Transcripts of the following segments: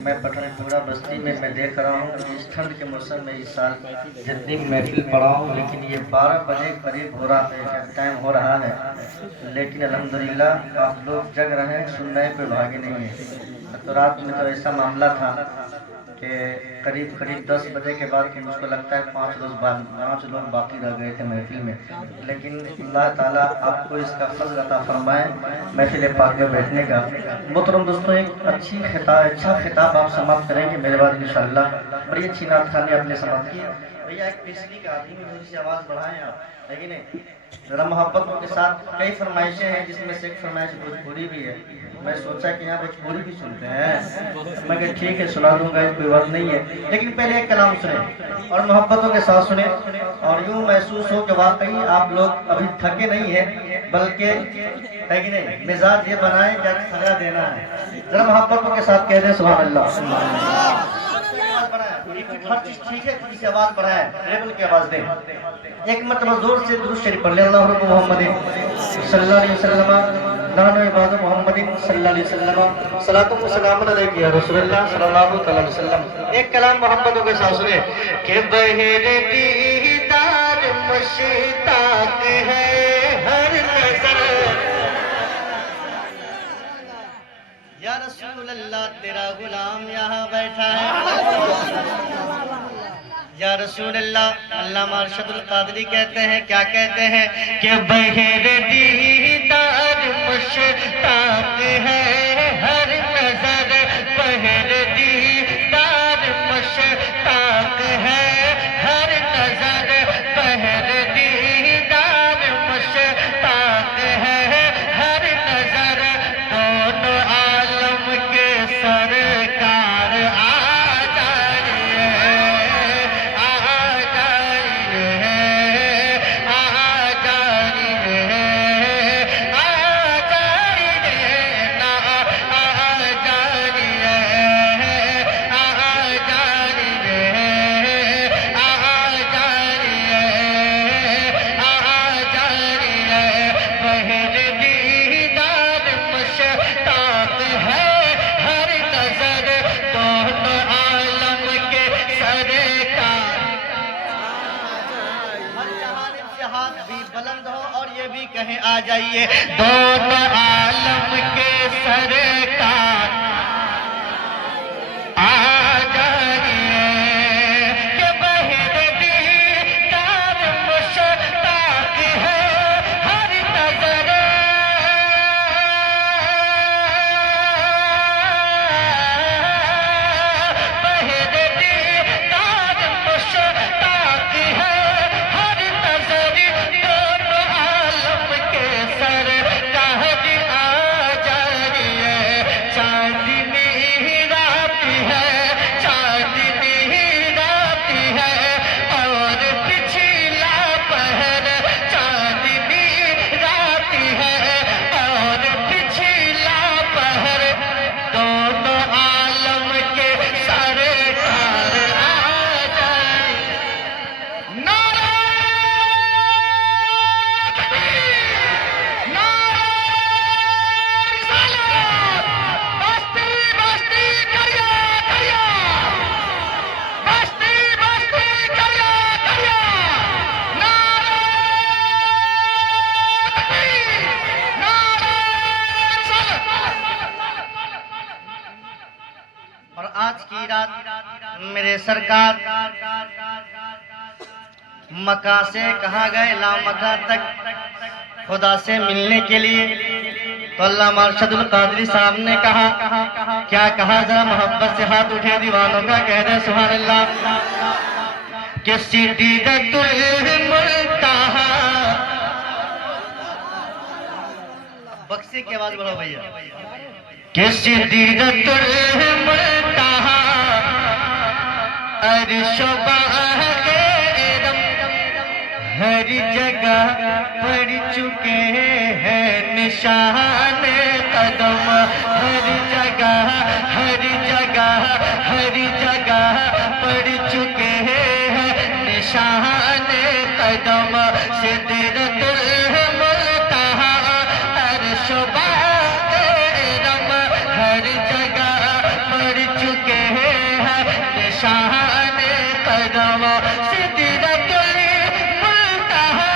मैं पठानकोट बस्ती में मैं देख रहा हूँ कि इस ठंड के मौसम में इस साल जितनी महफिल पढ़ा हूँ, लेकिन ये 12 बजे करीब हो रहा टाइम हो रहा है, लेकिन अल्हम्दुलिल्लाह आप लोग जग रहे हैं, सुनने पे भागे नहीं है। तो रात में तो ऐसा मामला था कि करीब करीब 10 बजे के बाद कि मुझको लगता है 5 लोग बाकी रह गए थे महफिल में, लेकिन अल्लाह ताला आपको इसका फज़ल अता फरमाए महफिल पाक में बैठने का। मोहतरम दोस्तों, एक अच्छा खिताब आप समाप्त करेंगे मेरे बाद इंशाअल्लाह। बड़ी अच्छी नात खाने आपने समाप्त की। भैया एक पिछली का आदमी थोड़ी सी आवाज़ बढ़ाएं आप, है कि नहीं? ज़रा मोहब्बतों के साथ कई फरमाइशें हैं, जिसमें से एक फरमाइश भोजपुरी भी है। मैं सोचा कि यहाँ भोजपुरी भी सुनते हैं, मैं कहा ठीक है सुना दूंगा, कोई बात नहीं है, लेकिन पहले एक कलाम सुने और मोहब्बतों के साथ सुने और यूँ महसूस हो कि वाकई आप लोग अभी थके नहीं हैं, बल्कि है कि नहीं, मिजाज ये बनाए क्या सजा देना है। जरा मोहब्बतों के साथ कह दें सुभान अल्लाह। हर चीज ठीक है, किसी आवाज बढ़ाए, लेवल की आवाज दें। एक मरतबा जोर से दुरूद शरीफ पढ़ ले, अल्लाहुम्मा मुहम्मद सल्लल्लाहु अलैहि वसल्लम, नानो इबाद मोहम्मद सल्लल्लाहु अलैहि वसल्लम, सलातु व सलाम अलैका या रसूलल्लाह सल्लल्लाहु अलैहि वसल्लम। एक कलाम मोहब्बतों के साथ सुने कि बहरे दीदार मुश्ताक है हर नज़र, या रसूल अल्लाह तेरा गुलाम यहाँ बैठा है। या रसूल अल्लाह। अल्लामा अरशदुल कादरी कहते हैं, क्या कहते हैं कि बहरे दीदार मुश्ताक है हर नजर, बहरे दीदार मुश्ताक है हर नजर, बहरे दीदार मुश्ताक है हर नजर, दोनों आलम के सरकार आ जाइए, आ जाइए, आ जाइए, आ जाइए ना, आ जाइए, आ जाइए, आ जाइए, आ जाइए, बहरे दीदार मुश्ताक है हर नजर, दोनों आलम के सरकार। हर जहानिब से हाथ भी बुलंद हो और ये भी कहें आ जाइए, दोनों आलम के सरकार आ जाइए, कि बहरे दीदार मुश्ताक है हर नजर, बहरे दीदार मुश्ताक है हर नजर, दोनों आलम के सरकार आ जाइए। चांदनी रात है, चांदनी रात है और पिछला पहर, चांदनी रात है और पिछला पहर, दोनों आलम के सरकार आ जाए। नारा तकबीर, नारा रिसालत, बस्ती बस्ती करिया करिया, बस्ती बस्ती करिया करिया, नारा तकबीर, नारा रिसालत। और आज की रात मेरे सरकार मक्का से कहा गए ला मक्का तक खुदा से मिलने के लिए, तो अल्लामा अरशदुल कादरी साहब ने कहा, क्या कहा, जरा मोहब्बत से हाथ उठे दीवानों का, कह दे सुभान अल्लाह, कि सिदरतुल मुंतहा, बक्से की आवाज बढ़ाओ भैया, कि सिदरतुल मुंतहा अर्श बागे हर जगह पड़ चुके हैं निशान कदम, हर जगह हर जगह हर जगह पड़ चुके हैं निशान कदम, सिदरतुल मुंतहा अर्श बागे हर जगह पड़ चुके कदम सिदरतुल मुंतहा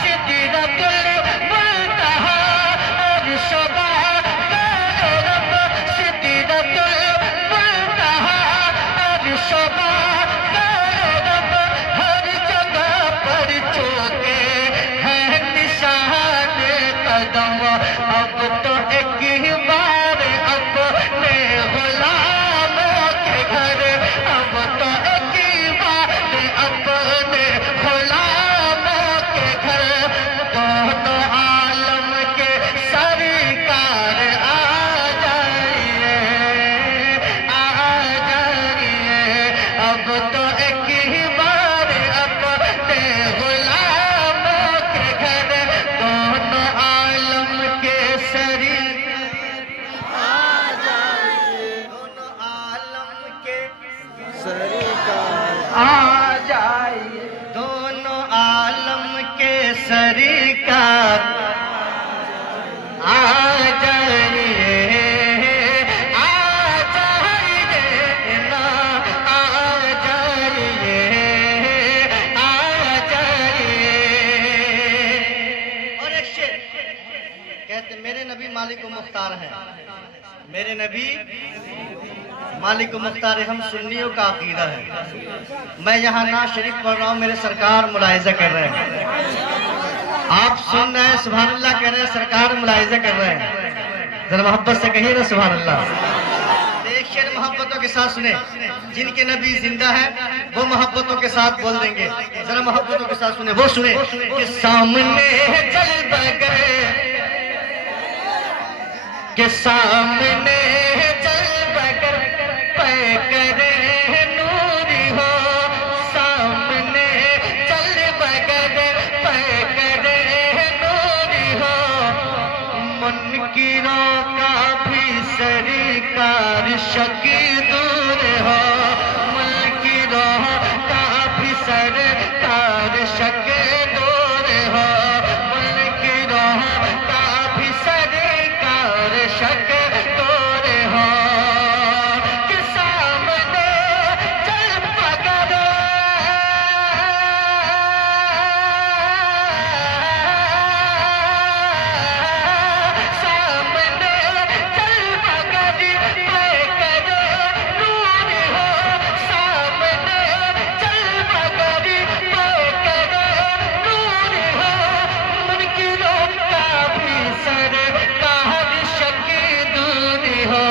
सिदरतुल मुंतहा अर्शबा रब सिदरतुल मुंतहा अर्शबा रब हर जगह पर चूके हैं निशान कदम अब तो एक ही बार अपने गुलामों के घर अब तो एक ही बार अपने गुलामों के घर दोनों आलम के सरकार आ जाइए अब तो एक ही बार अपने गुलामों के घर दोनों आलम के सरकार दोनों आलम के आ जाइए दोनों आलम के सरकार आ जाइए ना आ जाइए और एक शेर कहते मेरे नबी मालिक मुख्तार हैं मेरे नबी मालिक मुख्तार हम सुन्नियों का अकीदा है। मैं यहाँ ना शरीफ पढ़ रहा हूँ मेरे सरकार मुलाहिजा कर रहे हैं आप सुन रहे हैं सुभान अल्लाह कह रहे हैं सरकार मुलाहिजा कर रहे हैं जरा मोहब्बत से कहिए ना सुभान अल्लाह। एक शेर मोहब्बतों के साथ सुने जिनके नबी जिंदा है वो मोहब्बतों के साथ बोल देंगे जरा मोहब्बतों के साथ सुने वो सुने कि सामने चल बगैर के सामने चल बगैर पे करे नूरी हो सामने चल बगैर पे करे नूरी हो मुनकिरों का भी सरकार शकी दूर हो मुनकिरों का भी सरकार शक दूर हो मुनकिरों का भी सरकार शक दूर हो कि सामने चल पकड़ सामने चल पकड़ पे करे नूर हो सामने चल पकड़ पे करे नूर हो मुनकिरों का भी सरकार शक दूर हो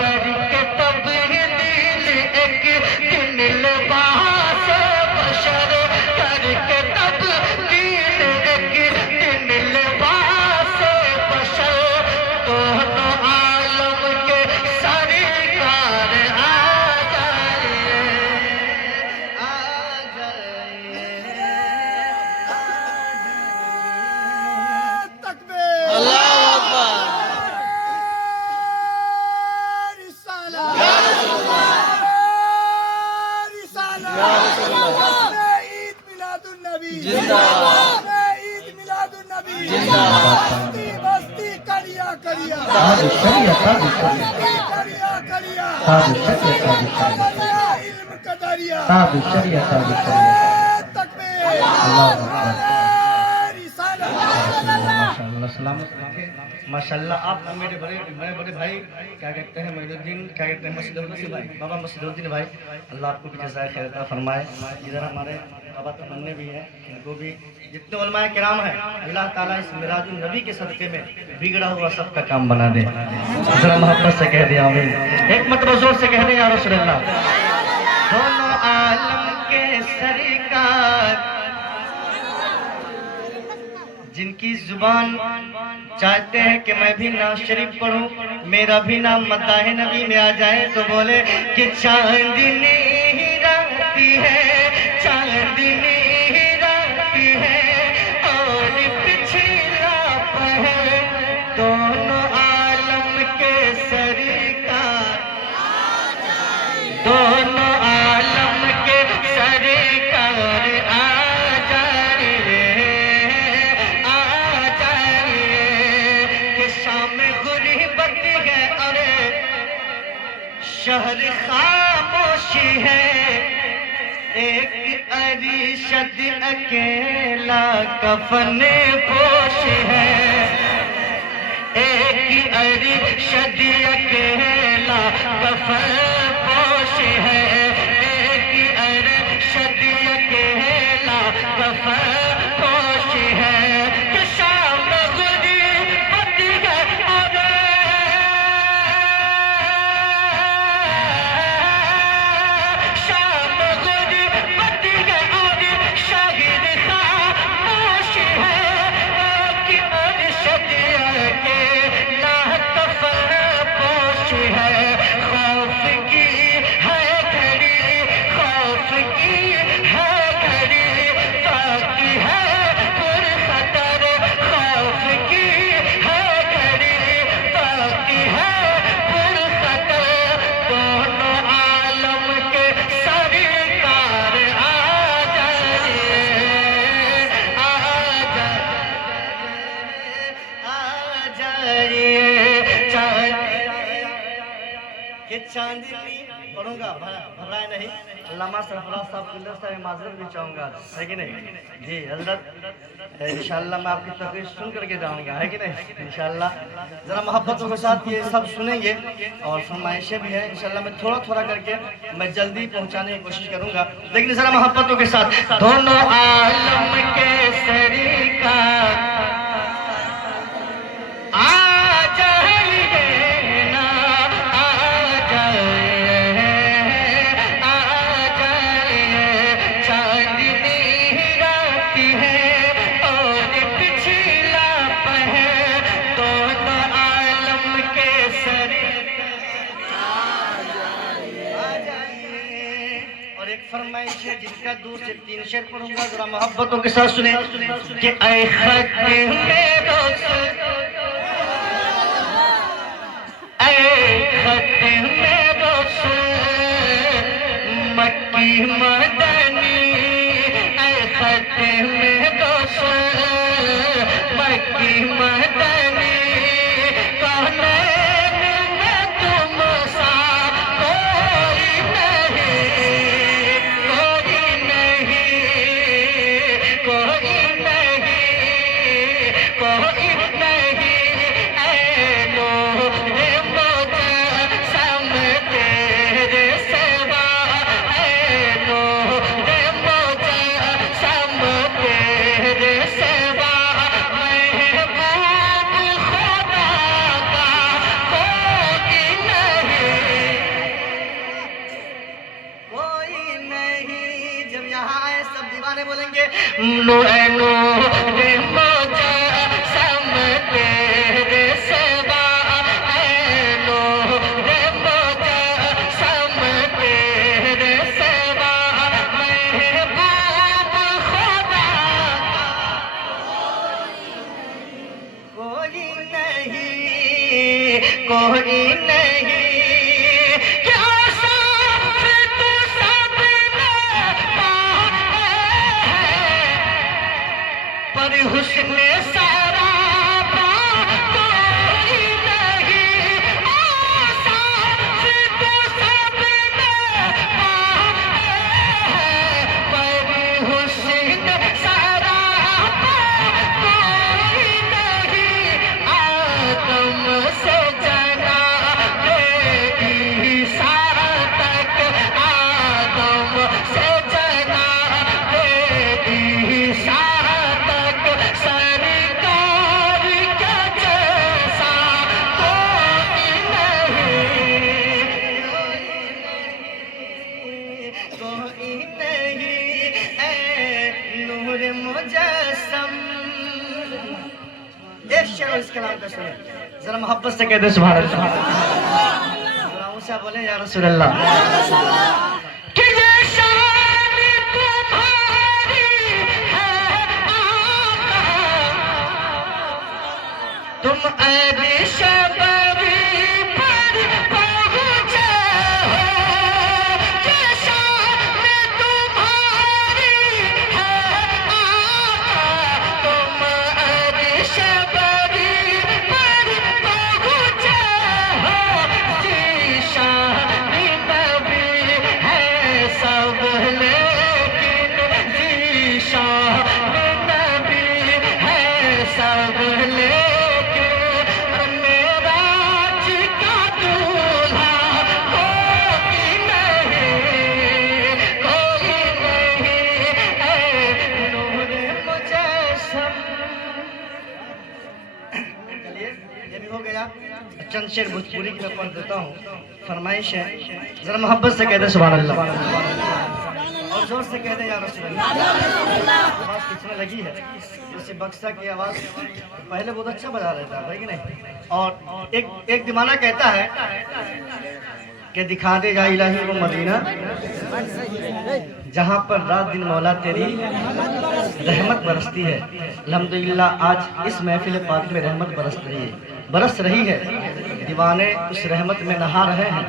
करके तब ही दिल एक दिन लिबास बशर करके तब दिल एक दिन लिबास बशर दोनों आलम के सरकार आ जाइए अल्लाहू अकबर ईद मिलादुन्नबी जिंदाबाद ईद मिलादुन्नबी जिंदाबाद बस्ती करिया करिया करिया करिया इल्म का दरिया तकबीर माशाल्लाह आप मेरे बड़े भाई क्या कहते हैं मोइनुद्दीन क्या कहते हैं मसदुद्दीन भाई बाबा मसदुद्दीन भाई अल्लाह आपको भी जज़ाए खैर अता फरमाए। इधर हमारे बाबा तमन्ने भी हैं इनको भी जितने उलमाए किराम हैं अल्लाह ताला इस मिराजुन नबी के सदक़े में बिगड़ा हुआ सबका काम बना दे। जरा मोहब्बत से कह दिया आमीन एक मतलब जोर से कह दे या रसूल अल्लाह। दोनों आलम के सरकार जिनकी जुबान चाहते हैं कि मैं भी नाम शरीफ पढ़ूं मेरा भी नाम मद्दाह नबी में आ जाए तो बोले कि चांदनी राती है चांदनी राती है और पिछला पहर दोनों आलम के सरकार दोनों आलम के सरकार आ जाइए कि शाम गुरिबा खामोशी है, एक अरिशद अकेला कफन पोश है, एक अरिशद अकेला कफन पोश है, एक अरिशद अकेला कफन पोश है। कि शाम गुर्बत है और शाम गुर्बत है और शागिर्द खामोश है, कि अरशद अकेला कफन पोश है। खौफ की है घड़ी, खौफ की है घड़ी, बाकी है पुरखतर, खौफ की है घड़ी, बाकी है पुरखतर। दोनों आलम के सरकार आ जाइए, आ जाइए कि चांदनी पढ़ूंगा, घबराए नहीं। अल्लामा सरफराज साहब की तरफ से मैं माजरत भी चाहूँगा, है कि नहीं जी हजरत। इंशाअल्लाह मैं आपकी तकरीर सुन करके जाऊँगा, है कि नहीं इंशाअल्लाह। ज़रा मोहब्बतों के साथ ये सब सुनेंगे और फरमाइशें भी हैं इंशाअल्लाह। मैं थोड़ा थोड़ा करके मैं जल्दी पहुँचाने की कोशिश करूँगा, लेकिन ज़रा मोहब्बतों के साथ। दोनों आलम के सरकार आ जाइए ना, आ जाइए, आ जाइए। चांदनी रात है और पिछला पहर, दोनों आलम के सरकार आ जाइए। और एक फरमाइश है जिसका 2 से 3 शेर पढ़ूंगा, जरा मोहब्बतों के साथ सुने। कि ऐ खत में रोशन, खत में रोशन मक्की मदनी, खत में रोशन मक्की मदनी। कौनैन में तुम सा कोई नहीं, कोई नहीं, कोई नहीं, कोई नहीं। ऐ नूरे मुजस्सम तेरे सिवा, ऐ नूरे मुजस्सम तेरे सिवा, महबूब खुदा का कोई नहीं, कोई नहीं। जब यहाँ आए सब दीवाने बोलेंगे नूरे मुजस्सम तेरे सिवा, ऐ नूरे मुजस्सम तेरे सिवा, महबूब खुदा कोई नहीं, कोई नहीं। क्या साथ तू सबने पाए है, पर हुस्न सारा कोई नहीं। साथ तू सबने पाए है, पर हुस्न सारा कोई नहीं। आदम से जना ईसा तक, आदम से जना ईसा तक, सरकार के जैसा कोई नहीं, कोई नहीं। ऐ नूर मुजस्सम। एक शेर इस कलाम का सुने, जरा मोहब्बत से कह दे सुभान अल्लाह। ऊंचा बोले या रसूल अल्लाह। कि ये शान तुम्हारी है आका, तुम अरिशद पर पहुँचे हो। ये शान तुम्हारी है आका, तुम अरिशद पर पहुँचे हो। जी शान लेके मेरा चिका दूल्हा कोई नहीं है नूर मुजस्सम। चलिए ये भी हो गया। चंद शेर भोजपुरी की मैं पढ़ देता हूँ, फरमाइश है, जरा मोहब्बत से कह दे सुभान अल्लाह और जोर से कह दे या रसूल अल्लाह। आवाज किसने लगी है, जैसे बक्सा की आवाज पहले बहुत अच्छा बजा रहता है कि नहीं। और एक दीवाना कहता है कि दिखा दे जा इलाही वो मदीना जहाँ पर रात दिन मौला तेरी रहमत बरसती है। अल्हम्दुलिल्लाह आज इस महफिल पाक में रहमत बरस रही है। दीवाने उस रहमत में नहा रहे हैं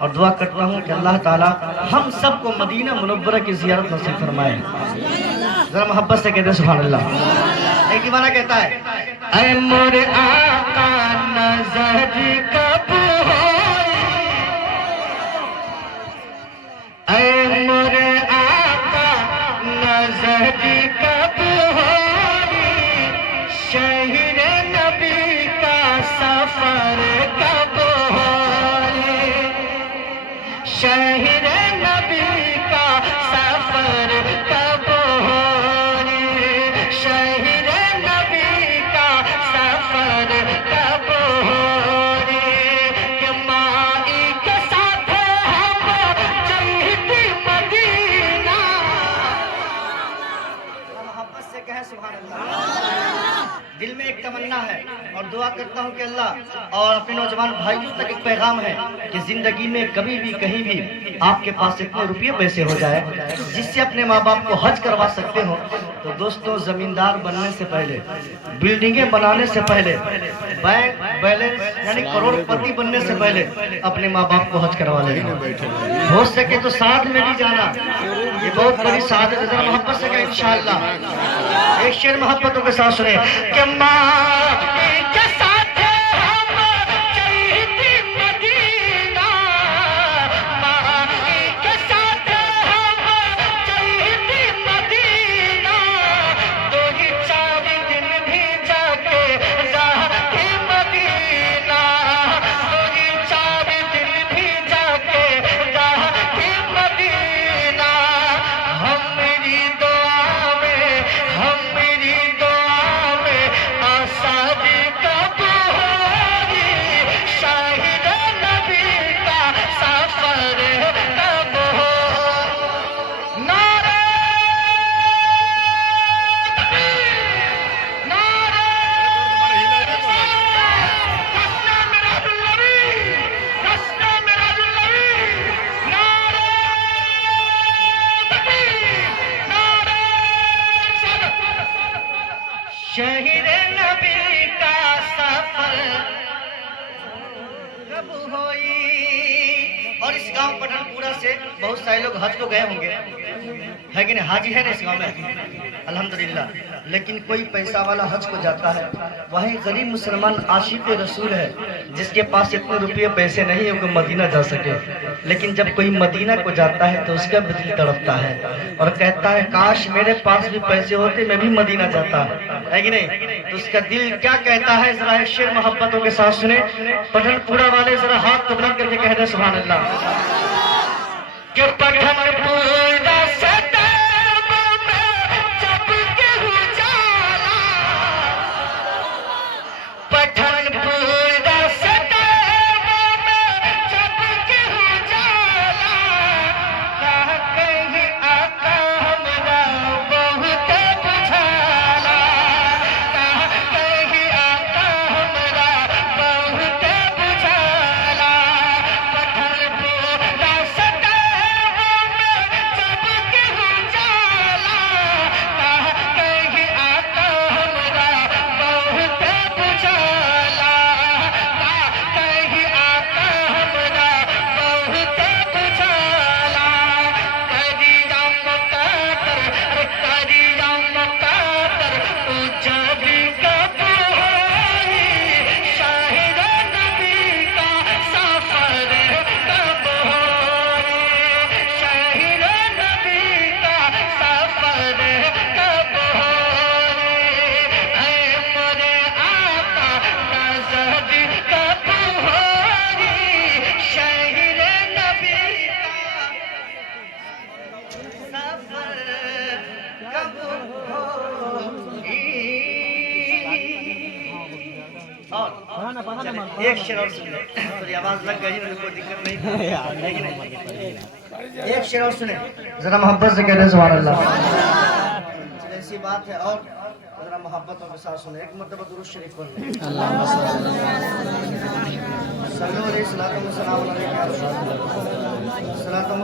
और दुआ करता हूँ कि अल्लाह ताला हम सबको मदीना मुनव्वरा की ज़ियारत नसीब फरमाए। जरा मोहब्बत से कहते सुभान अल्लाह। एक दीवाना कहता है, ऐ मोरे आका नज़र कब होई, ऐ मोरे आका नज़र कब होई, शहर नबी का सफर कब होई, शहर नबी का सफर कब होई, शहर नबी का सफर कब होई, कि माई के साथ हम चलती मदीना। मोहब्बत से कहे सुभान अल्लाह। दिल में एक तमन्ना है और दुआ करता हूँ कि अल्लाह और अपने नौजवान भाइयों तक एक पैगाम है कि जिंदगी में कभी भी कहीं भी आपके पास इतने रुपये पैसे हो जाए जिससे अपने माँ बाप को हज करवा सकते हो, तो दोस्तों जमींदार बनने से पहले, बिल्डिंगें बनाने से पहले, बैंक बैलेंस यानी करोड़पति बनने से पहले अपने माँ बाप को हज करवा लेना। हो सके तो साथ में भी जाना, ये बहुत बड़ी सादत है। जरा मोहब्बत से कहें इंशाअल्लाह। एक शेर मोहब्बतों के साथ सुने कि माँ के साथ हम चलती मदीना, माँ के साथ हम चलती मदीना, दो ही 4 दिन भी जाके जाके मदीना, दो ही 4 दिन भी जाके जाके मदीना। हम मेरी दुआ में, हम मेरी दुआ में आसाद कब होगी, शाहिद नबी का सफर कब हो। नारे नारे कसना मेरा दुल्लवी, कसना मेरा दुल्लवी, नारे शहीद नबी का सफर कब होई। और इस गांव पठानपुरा से बहुत सारे लोग हज को गए होंगे, है कि नहीं? हाजी है ना इस गांव में अल्हम्दुलिल्लाह। लेकिन कोई पैसा वाला हज को जाता है, वहीं गरीब मुसलमान आशिक रसूल है जिसके पास इतने रुपये पैसे नहीं है वो मदीना जा सके। लेकिन जब कोई मदीना को जाता है तो उसका भी दिल तड़पता है और कहता है काश मेरे पास भी पैसे होते मैं भी मदीना जाता, है कि नहीं? तो उसका दिल क्या कहता है, जरा एक शेर मोहब्बतों के साथ सुने। पठानपुरा वाले जरा हाथ को बुलंद करके कह दे सुभान अल्लाह। कि पठानपुरा से और एक शेर और सुन ले, थोड़ी आवाज लग गई तो कोई दिक्कत नहीं है कि नहीं? एक शेर और सुने, जरा मोहब्बत से कहते सुभान अल्लाह। ऐसी बात है, और जरा मोहब्बतों के साथ सुने, एक मरतबा दुरूद शरीफ पढ़ ले। सल्लल्लाहु अलैहि सलातुम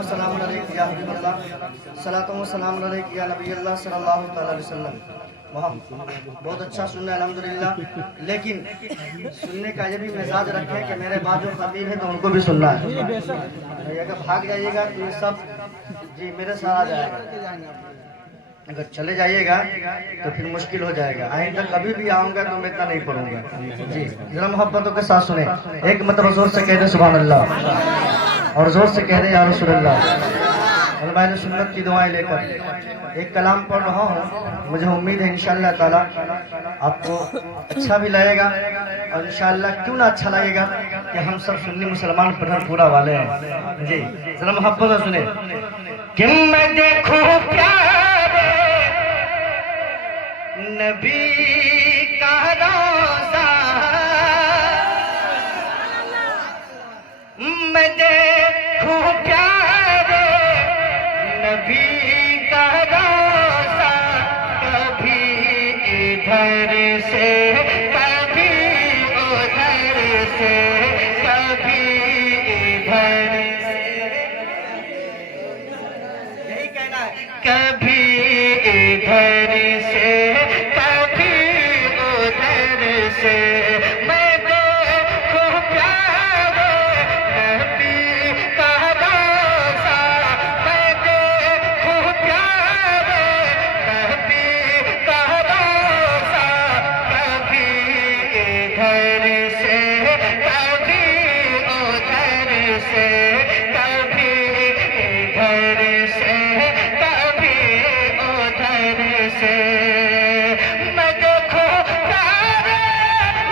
सलाम अलैहि या हबीबल्लाह, सलातुम सलाम अलैहि या नबी अल्लाह सल्लल्लाहु अलैहि वसल्लम। बहुत अच्छा सुनना है अल्हम्दुलिल्लाह, लेकिन सुनने का ये भी मिजाज रखें कि मेरे बाद जो खतीब है तो उनको भी सुनना है। अगर भाग जाइएगा तो ये सब जी मेरे साथ आ जाएगा, अगर चले जाइएगा तो फिर मुश्किल हो जाएगा। आइंदा कभी भी आऊँगा तो मैं इतना नहीं पढ़ूंगा जी। जरा मोहब्बतों के साथ सुने, एक मतलब जोर से कह दे सुभान अल्लाह, और जोर से कह दे या रसूल अल्लाह। और मैंने सुन्नत की दुआएं लेकर एक कलाम पढ़ रहा हूँ, मुझे उम्मीद है इंशाअल्लाह ताला आपको अच्छा भी लगेगा, और इंशाअल्लाह क्यों ना अच्छा लगेगा कि हम सब सुन्नी मुसलमान पठानपुरा वाले हैं जी। जरा मोहब्बत सुने कि मैं देखूं प्यारे नबी का रोज़ा, मैं देखूं प्यारे नबी का रोज़ा, कभी इधर से कभी उधर से, कभी इधर से, यही कहना है, कभी इधर से कभी उधर से, मैं देखूं प्यारे नबी का रोज़ा, मैं देखूं प्यारे नबी का रोज़ा, कभी इधर से कभी उधर से, कभी इधर से कभी उधर से, मैं देखूं प्यारे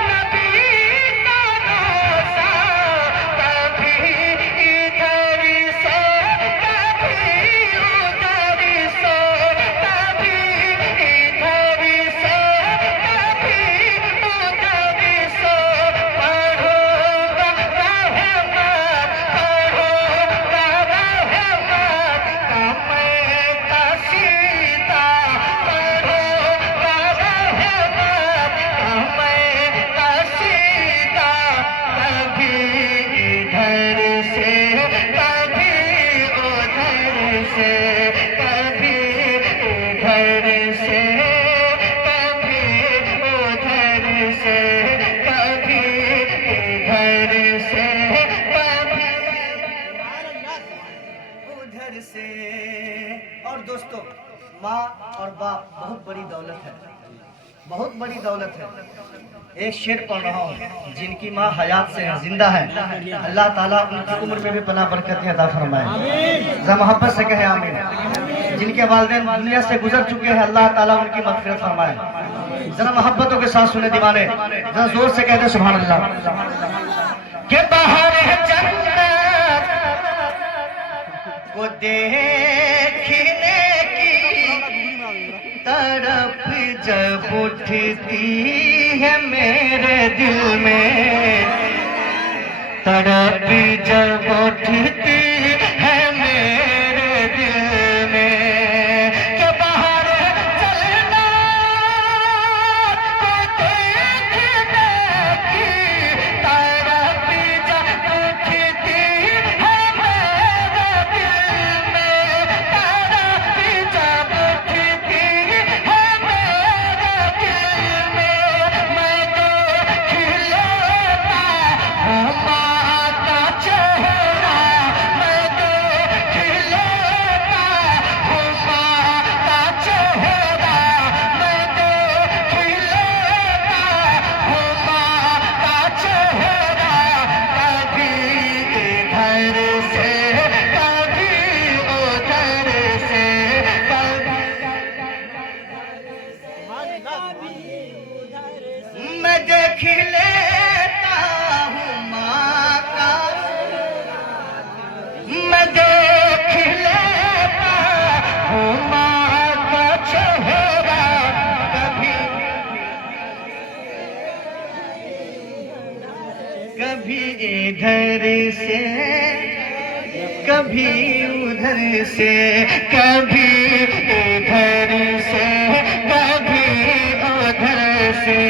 नबी का रोज़ा, कभी इधर से कभी उधर से, कभी इधर से कभी उधर से, पढ़ूंगा रहमत, पढ़ूंगा रहमत का मैं कसीदा, पढ़ूंगा रहमत का मैं कसीदा, कभी इधर से कभी उधर से, कभी इधर से कभी उधर से, कभी इधर से कभी उधर से। और दोस्तों, माँ और बाप बहुत बड़ी दौलत है, बहुत बड़ी दौलत है। एक शेर पढ़ रहा हूँ, जिनकी माँ हयात से है, जिंदा है, अल्लाह ताला उनकी उम्र में भी पनाह बरकतें अता फरमाए। जरा मोहब्बत से कहे आमीन। जिनके वालिदैन दुनिया से गुजर चुके हैं, अल्लाह ताला उनकी मग़फ़िरत फरमाए। जरा मोहब्बतों के साथ सुने दीवाने, जरा जोर से कहते सुभान अल्लाह। के बाहर है जन्नत को देखने की तरफ जब उठती है मेरे दिल में, तड़प जब उठती है मेरे दिल में, के बाहर चलना को देखने की तरफ जब उठती है मेरे दिल में, तरफ जब उठती है मेरे दिल में, मैं देख लेता हूँ माँ का चेहरा, मैं देख लेता हूँ माँ का चेहरा, मैं देख लेता हूँ माँ का चेहरा, कभी इधर से कभी उधर से, मैं देख लेता हूँ माँ का, मैं देख लेता हूँ माँ का चेहरा, कभी कभी इधर से कभी उधर से, कभी इधर से कभी उधर से।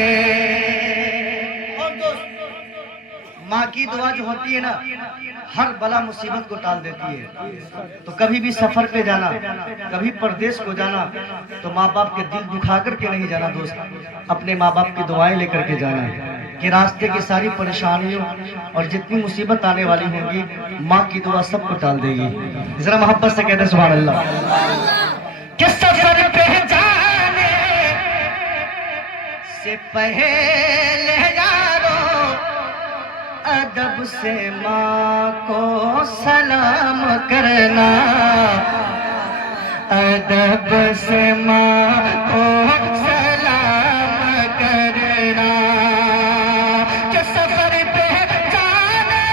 और दोस्त, माँ की दुआ जो होती है ना, हर बला मुसीबत को टाल देती है। तो कभी भी सफर पे जाना, कभी परदेश को जाना, तो माँ बाप के दिल दुखा करके नहीं जाना दोस्त, अपने माँ बाप की दुआएं लेकर के जाना है कि रास्ते की सारी परेशानियों और जितनी मुसीबत आने वाली होंगी, माँ की दुआ सबको टाल देगी। जरा मोहब्बत से कहते सुभान अल्लाह। कि सफर पे जाने से पहले यारों अदब से माँ को सलाम करना, अदब से माँ को सलाम करना। कि सफर पे जाने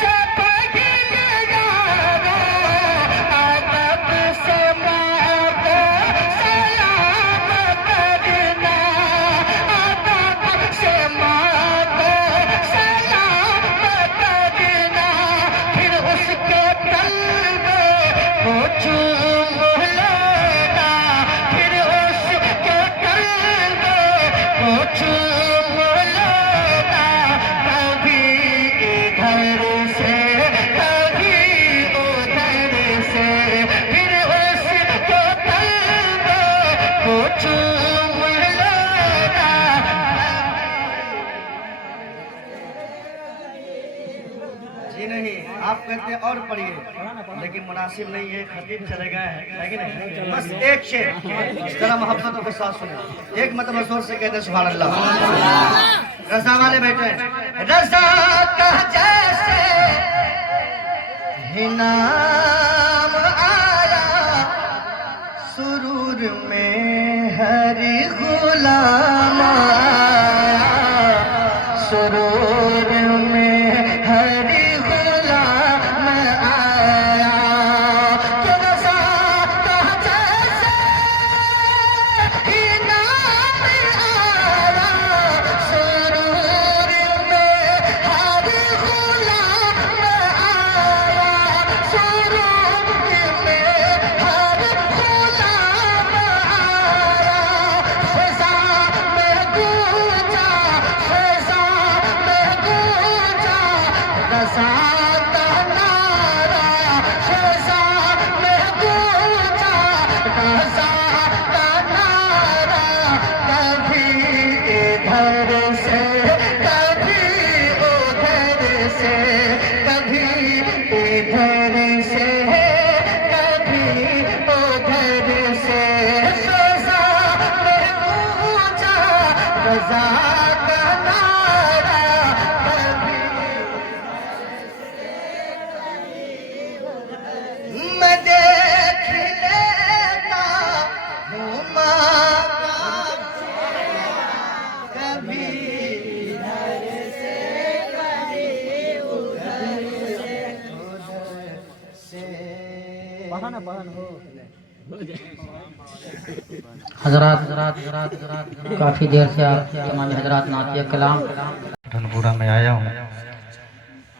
से पहले यारों अदब से माँ को सलाम करना, अदब से माँ को सलाम करना। फिर उसके कल्ब को चूम लेना, फिर उसके कल्ब को चूम लेना। कभी इधर से कभी उधर से, फिर उसके कल्ब को चूम लेना। जी नहीं, आप कहते हैं और पढ़िए, लेकिन मुनासिब नहीं है, खतीब चले गए हैं, है कि नहीं? बस एक शेर इस तरह मोहब्बतों के साथ सुने, एक मतलब जोर से कहते हैं सुभान अल्लाह। रज़ा वाले बैठे हैं। रज़ा का जैसे ही नाम आया, सुरूर में हर गुलाम आया, सुरूर में हर गुलाम आया। कि रज़ा का जैसे ही नाम आया, सुरूर में हर गुलाम आया, सुरूर में हर गुलाम आया। फ़िज़ा में गूंजा, फ़िज़ा में गूंजा रज़ा का नारा, फ़िज़ा में गूंजा रज़ा का नारा। कभी इधर से कभी उधर से, कभी इधर से कभी उधर से। फ़िज़ा में गूंजा रज़ा का नारा, कभी मैं देख लेता हूँ माँ का कभी इधर से कभी उधर से। हजरात काफ़ी देर से आप इमाम हजरात नातिया कलाम धनपुरा में आया हूँ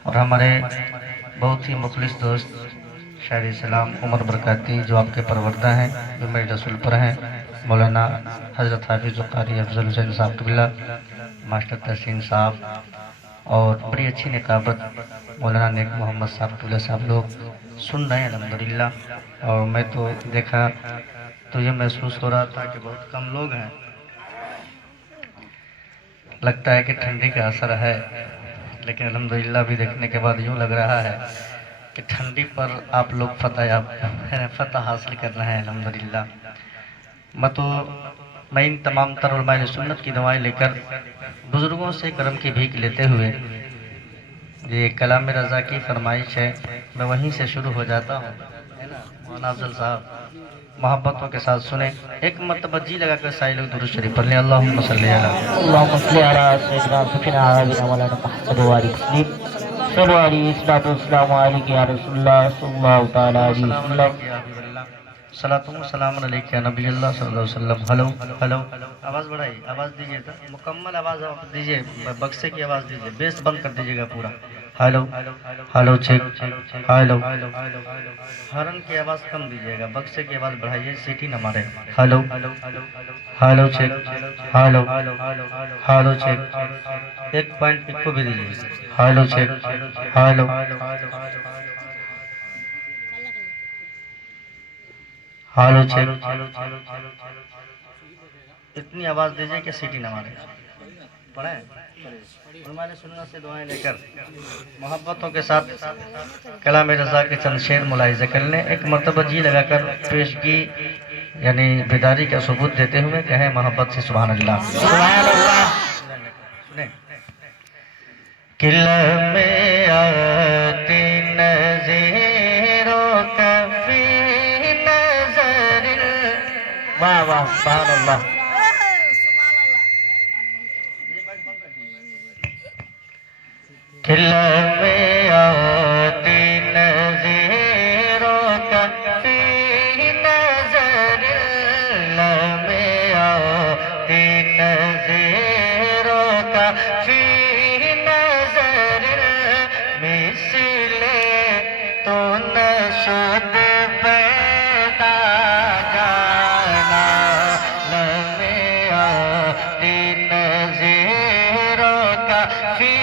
और हमारे बहुत ही मुखलिस दोस्त शायर सलाम उमर बरकाती जो आपके परवरदा हैं, जो मेरे रसूल पर हैं, मौलाना हज़रत हाफिज़ क़ारी अफजल हुसैन साहब क़िबला, मास्टर तहसीन साहब और बड़ी अच्छी निकाबत मौलाना नेक मोहम्मद साहब क़िबला साहब लोग सुन रहे हैं अल्हम्दुलिल्लाह। और मैं तो देखा तो ये महसूस हो रहा था कि बहुत कम लोग हैं, लगता है कि ठंडी का असर है, लेकिन अल्हम्दुलिल्लाह भी देखने के बाद यूँ लग रहा है कि ठंडी पर आप लोग फतह हासिल कर रहे हैं अल्हम्दुलिल्लाह। मैं इन तमाम तर उलमाए सुन्नत की दुआएं लेकर बुज़ुर्गों से करम की भीख लेते हुए, ये कलाम रज़ा की फरमाइश है, मैं वहीं से शुरू हो जाता हूँ, है ना मौलाना अफजल साहब, मोहब्बतों के साथ सुने। एक मरतबा जी लगा कर सारे लोग दुरूद शरीफ पढ़ लें। अल्लाहुम्मा सल्ली अला सैयदना सफीना मौलाना मुहम्मद वाली मुस्लिम सल्लल्लाहु अलैहि वसल्लम या रसूलुल्लाह सल्लल्लाहु तआला अलैहि वसल्लम। सलातुम सलाम अलैका नबी अल्लाह सल्लल्लाहु अलैहि वसल्लम। हेलो हेलो, आवाज़ बढ़ाइए, आवाज़ दीजिए, तो मुकम्मल आवाज़ आप दीजिए, बक्से की आवाज़ दीजिए, बेस बंद कर दीजिएगा पूरा। Hello hello check, hello, horn की आवाज़ कम दीजिएगा, बक्से की आवाज़ बढ़ाइए, सीटी न मारे। Hello hello check, hello hello check, एक पॉइंट पिक को भी दीजिए। Hello check, hello hello check, इतनी आवाज़ दीजिए कि सीटी न मारे। पढ़े हमारे सुन्नत से दुआएं लेकर मोहब्बतों के साथ कलाम रज़ा के चंद शेर मुलाहिज़ा कर लें। एक मरतबा जी लगाकर पेशगी यानी बेदारी का सबूत देते हुए कहें मोहब्बत से सुभान अल्लाह। सुने किला में आती नज़ीरों का फी नज़रिल, वाह वाह सुभान अल्लाह। किला में आती नज़ीरों का फी नज़रिल, में आती नज़ीरों का फी नज़रिल, मिसले तो नशुद पैदा जाना, में आती नज़ीरों का फी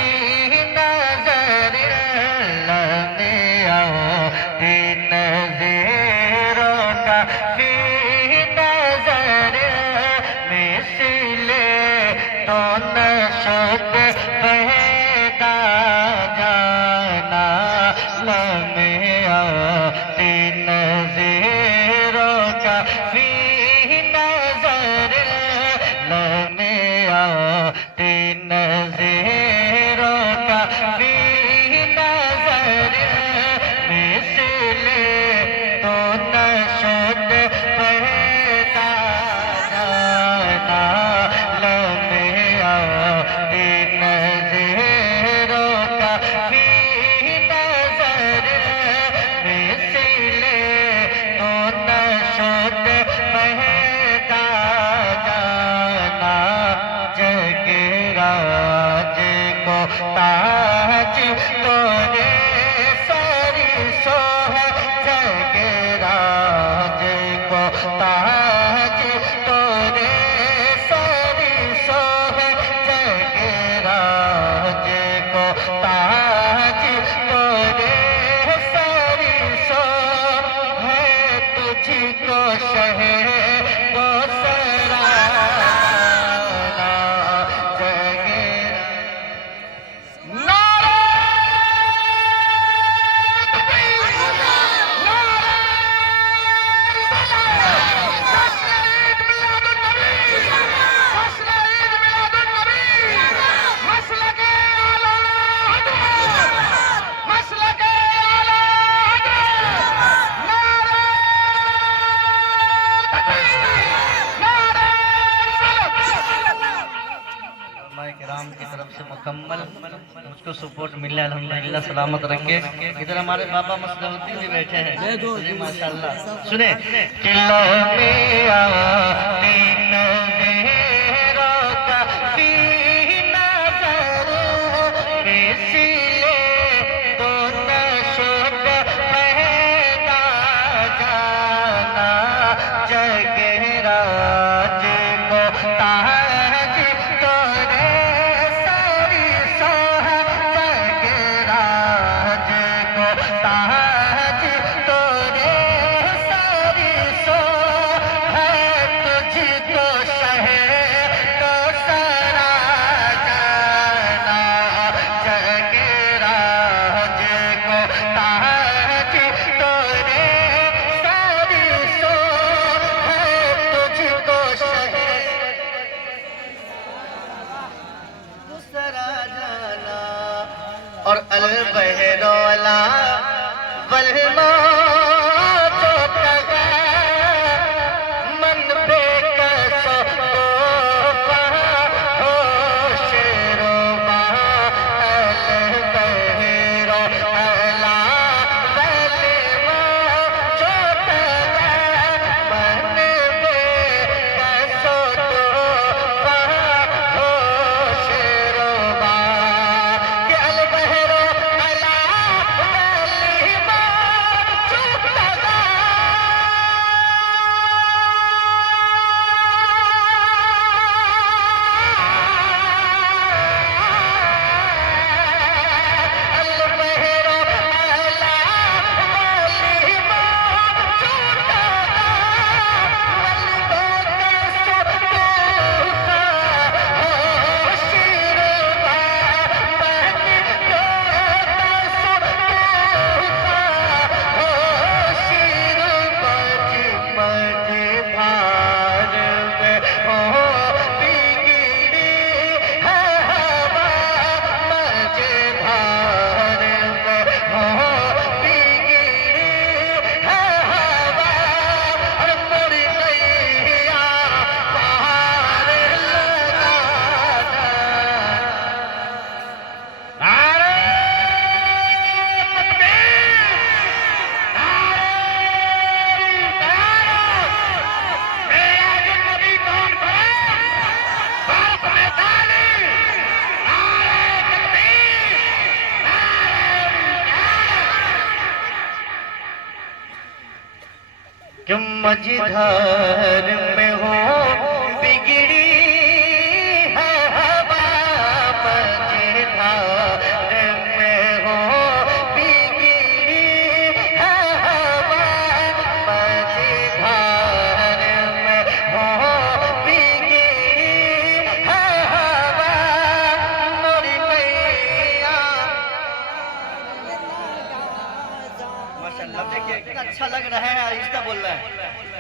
राम की तरफ से मुकम्मल मुझको सपोर्ट मिल रहा है, अल्हम्दुलिल्लाह सलामत रखे। इधर हमारे बाबा मसलौद्दीन भी बैठे हैं जी माशाल्लाह। सुने और अल बहरोला बलमा तो तगा मन पे कसो हो शेरोबा अल बहरोला बलमा तो तगा मझधार में हो बिगड़ी है हवा, मझधार में हो बिगड़ी है हवा, मझधार में हो बिगड़ी है हवा, मोरी मैया। माशाअल्लाह, देखिए कितना अच्छा लग रहा है, आहिस्ता बोल रहा है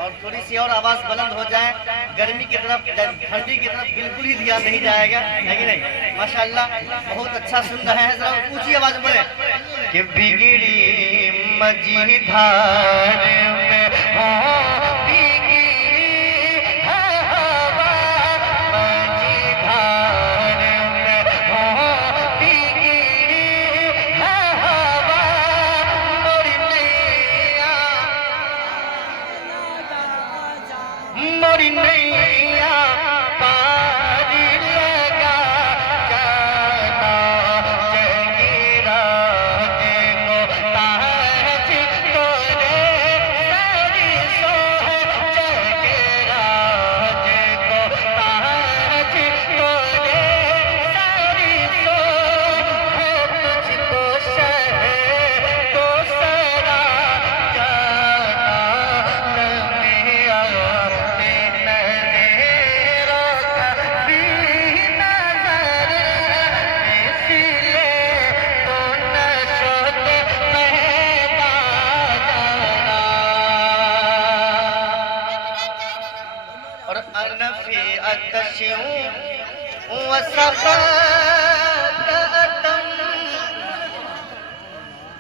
और थोड़ी सी और आवाज बुलंद हो जाए। गर्मी की तरफ, ठंडी की तरफ बिल्कुल ही ध्यान नहीं जाएगा, है कि नहीं? माशाअल्लाह, बहुत अच्छा सुन रहे हैं। जरा ऊंची आवाज बोले कि बिगड़ी मझधार में हो बिगड़ी है हवा, मझधार में हो बिगड़ी है हवा, मोरी नैया, मोरी नैया पारी लगा जाना, जगीरा को ताज तोरे सारी सो, जगीरा को ताज तोरे सारी सो, है तुझको शहे तो सरा जाना, लम्बिया और अनफी अतशूं वसफ़ातम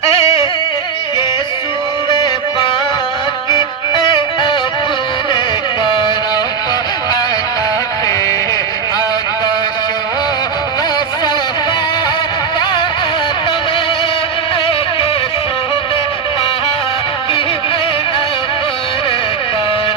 ए ये सूरे पाक ए अपने करम, अनफी अतशूं वसफ़ातम ए ये सूरे पाक ए अपने करम,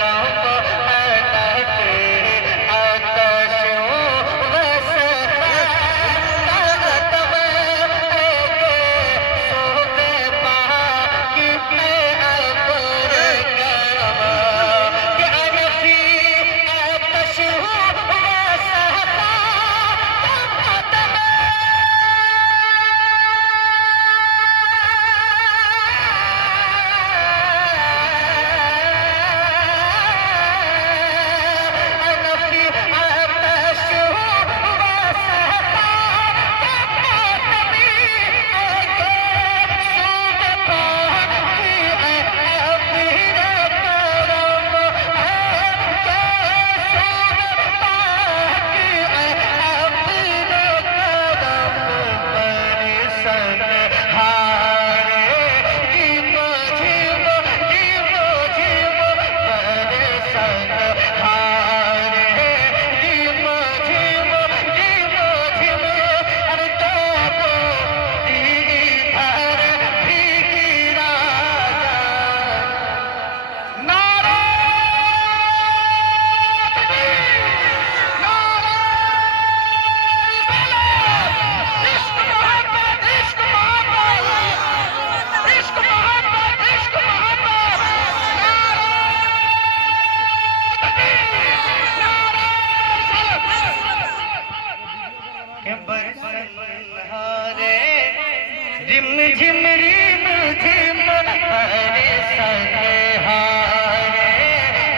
रिम झिम रिम झिम हरे संहारे,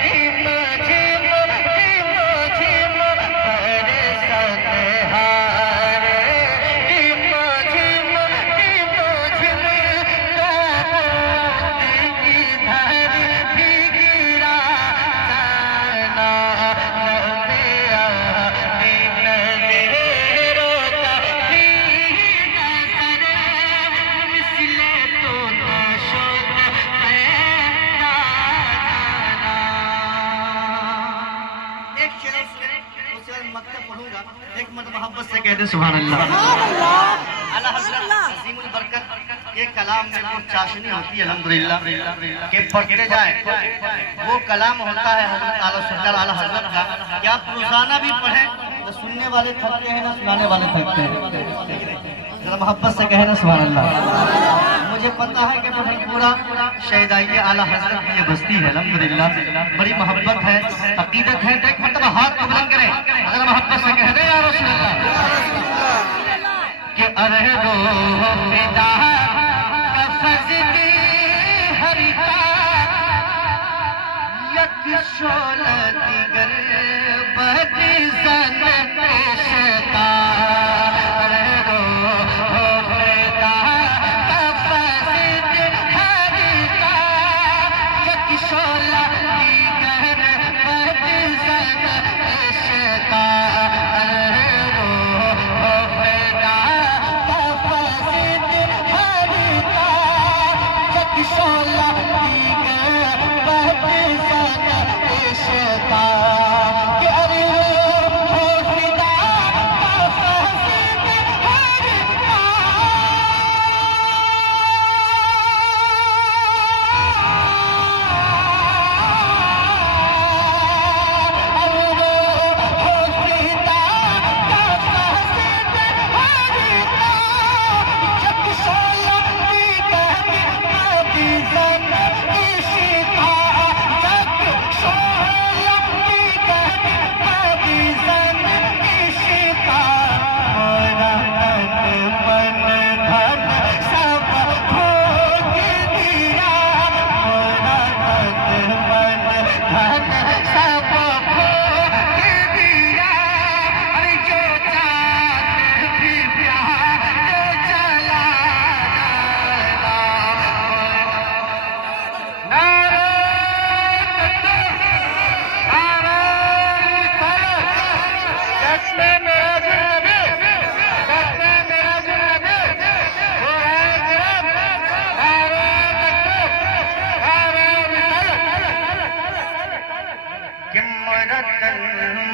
रिम झिम रिम झिम हरे संहारे, रिम झिम रिम झिम की धार गिरा जाना, नबिया दिन मेरो का एक मत मोहब्बत से कहते सुभान अल्लाह। आला हज़रत अज़ीमुल बरकत ये कलाम में जो चाशनी होती है अल्हम्दुलिल्लाह के पढ़ते जाए, वो कलाम होता है हज़रत आला सरकार आला हज़रत का, कि आप रोजाना भी पढ़ें तो सुनने वाले थकते हैं ना सुनाने वाले थकते हैं। जरा मोहब्बत से कहे ना सुभान अल्लाह। मुझे पता है कि पूरा शहदाई आला हजरत की ये बस्ती है अल्हम्दुलिल्लाह, बड़ी मोहब्बत है, अकीदत है। तो एक मतलब हाथ को बुलंद करें, अगर मोहब्बत से कह दे या रसूल अल्लाह कि अरे रो फिदा कफज़दी हरिता यक शोलत गर बदी सन पेशता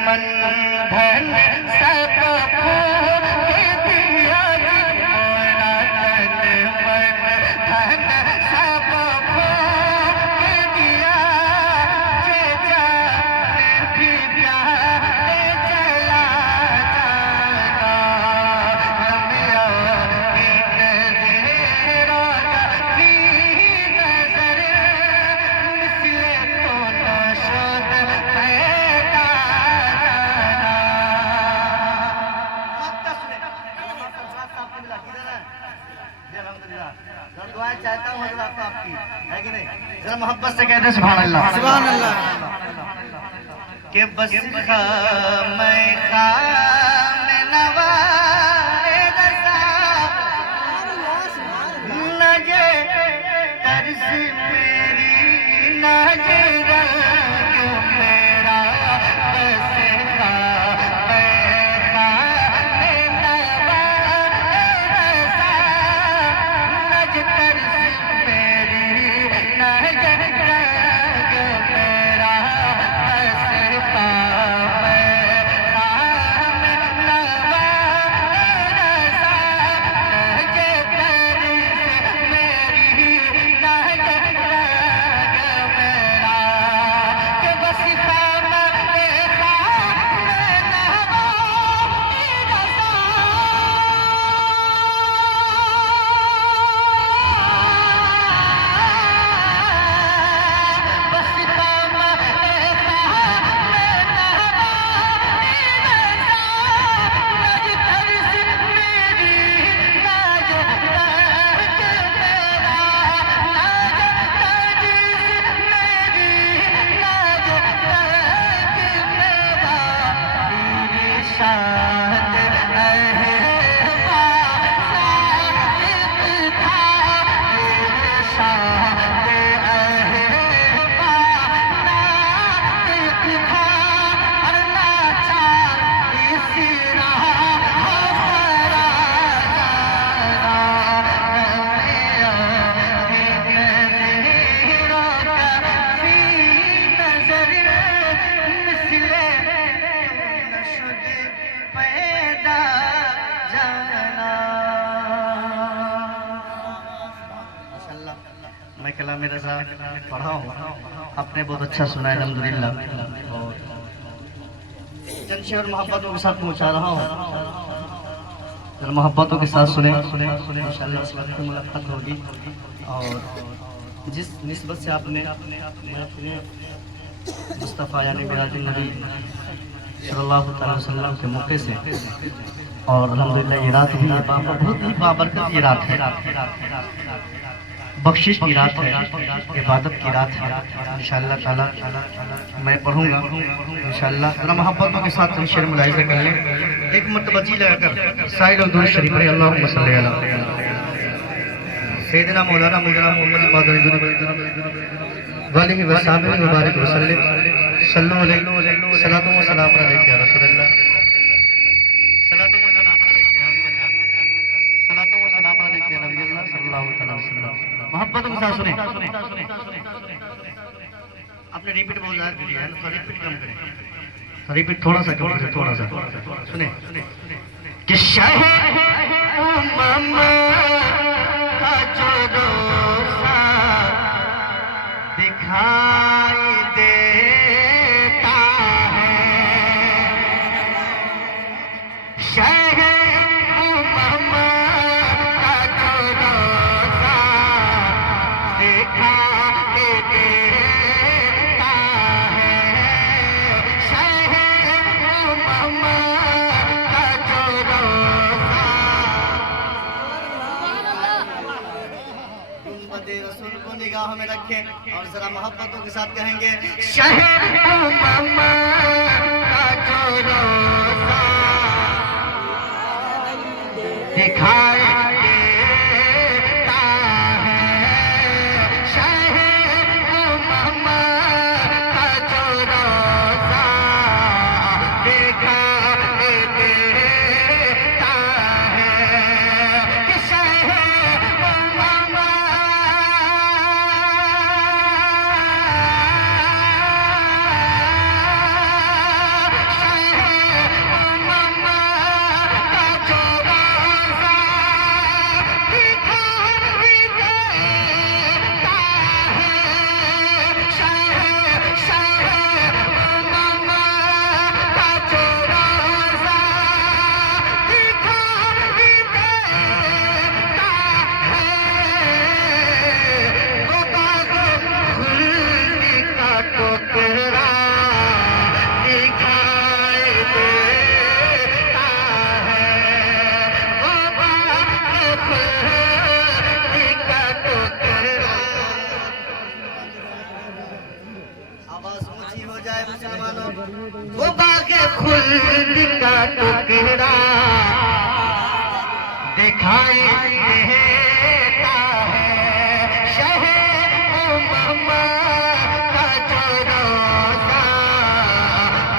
मन धन सब फूल दिया मोरा तन मन धन सब फूल दिया जे जाने भी प्यारे चला जाना लम्बिया की नज़रों की नज़र मिसले तो नशोद दुआएं चाहता हूँ हजरत आपकी, है कि नहीं? जरा मोहब्बत से कहते सुभान अल्लाह, सुभान अल्लाह। के बस मैं खाम नवाए रसा नजे तरस मेरी नजे रंग मेरा बस मैं कलाम रज़ा पढ़ा हूँ, आपने बहुत अच्छा सुना है अल्हम्दुलिल्लाह। जंशी और मोहब्बतों के साथ पहुँचा रहा हूँ। मोहब्बतों के साथ सुने इंशाअल्लाह इस वक्त मुलाकात होगी। और जिस निस्बत से आपने मुस्तफ़ा यानी मिलादुन नबी सल्लल्लाहु अलैहि वसल्लम के मौके से, और अल्हम्दुलिल्लाह ये रात भी बहुत ही बाबरकत ये रात है, बख्शिश की रात है, इबादत की रात है। इंशाअल्लाह ताला मैं पढ़ूंगा इंशाअल्लाह। जरा मोहब्बतों के साथ हम शेर मुलाहिज़ा कर लें, एक मरतबा जी लगाकर साइड और दुरूद शरीफ पढ़ें। अल्लाहुम्मा सल्ली अला सय्यिदना मौलाना मोहम्मद वालिहि व सहाबिहि व बारिक व सल्लिम सल्लल्लाहु अलैहि सलातो व सलाम अलैका या रसूलल्लाह सलातो व सलाम अलैका या हबीबल्लाह सलातो व सलाम अलैका या नबील्लाह सल्लल्लाहु अलैहि वसल्लम। मोहब्बतों के साथ सुने। आपने रिपीट बहुत ज़्यादा दिया है ना, तो रिपीट कम करें, रिपीट थोड़ा सा कम करें, थोड़ा सा सुने कि शहर उम्मा का जो रोज़ा दिखाई देता है, शहर उम्मा का जो रोज़ा दिखाई देता है, शहर उम्मा का जो रोज़ा रसूल को निगाह में रखें और जरा मोहब्बतों के साथ कहेंगे शहर उम्मा का जो रोज़ा दिखाई देता है, शहर उम्मा का जो रोज़ा दिखाई देता है, कि शहर उम्मा वो बागे खुल्द का टुकड़ा दिखाई देता है, शहर उम्मा का जो रोज़ा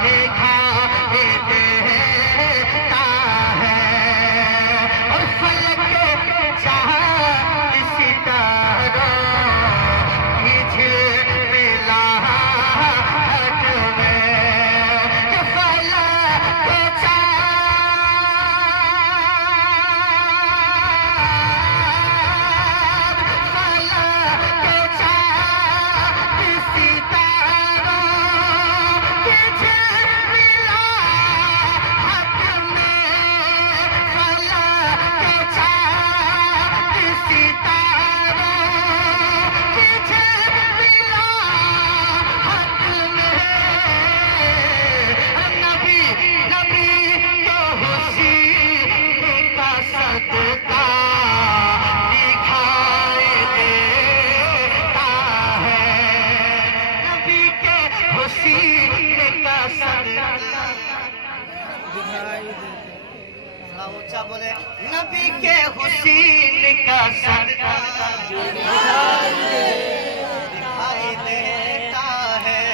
दिखाई देता है, और फलक चाँद सितारों की झिलमिलाहट में, कि फलक ऊंचा बोले नबी के हुस्न का सदका दिखाई देता है,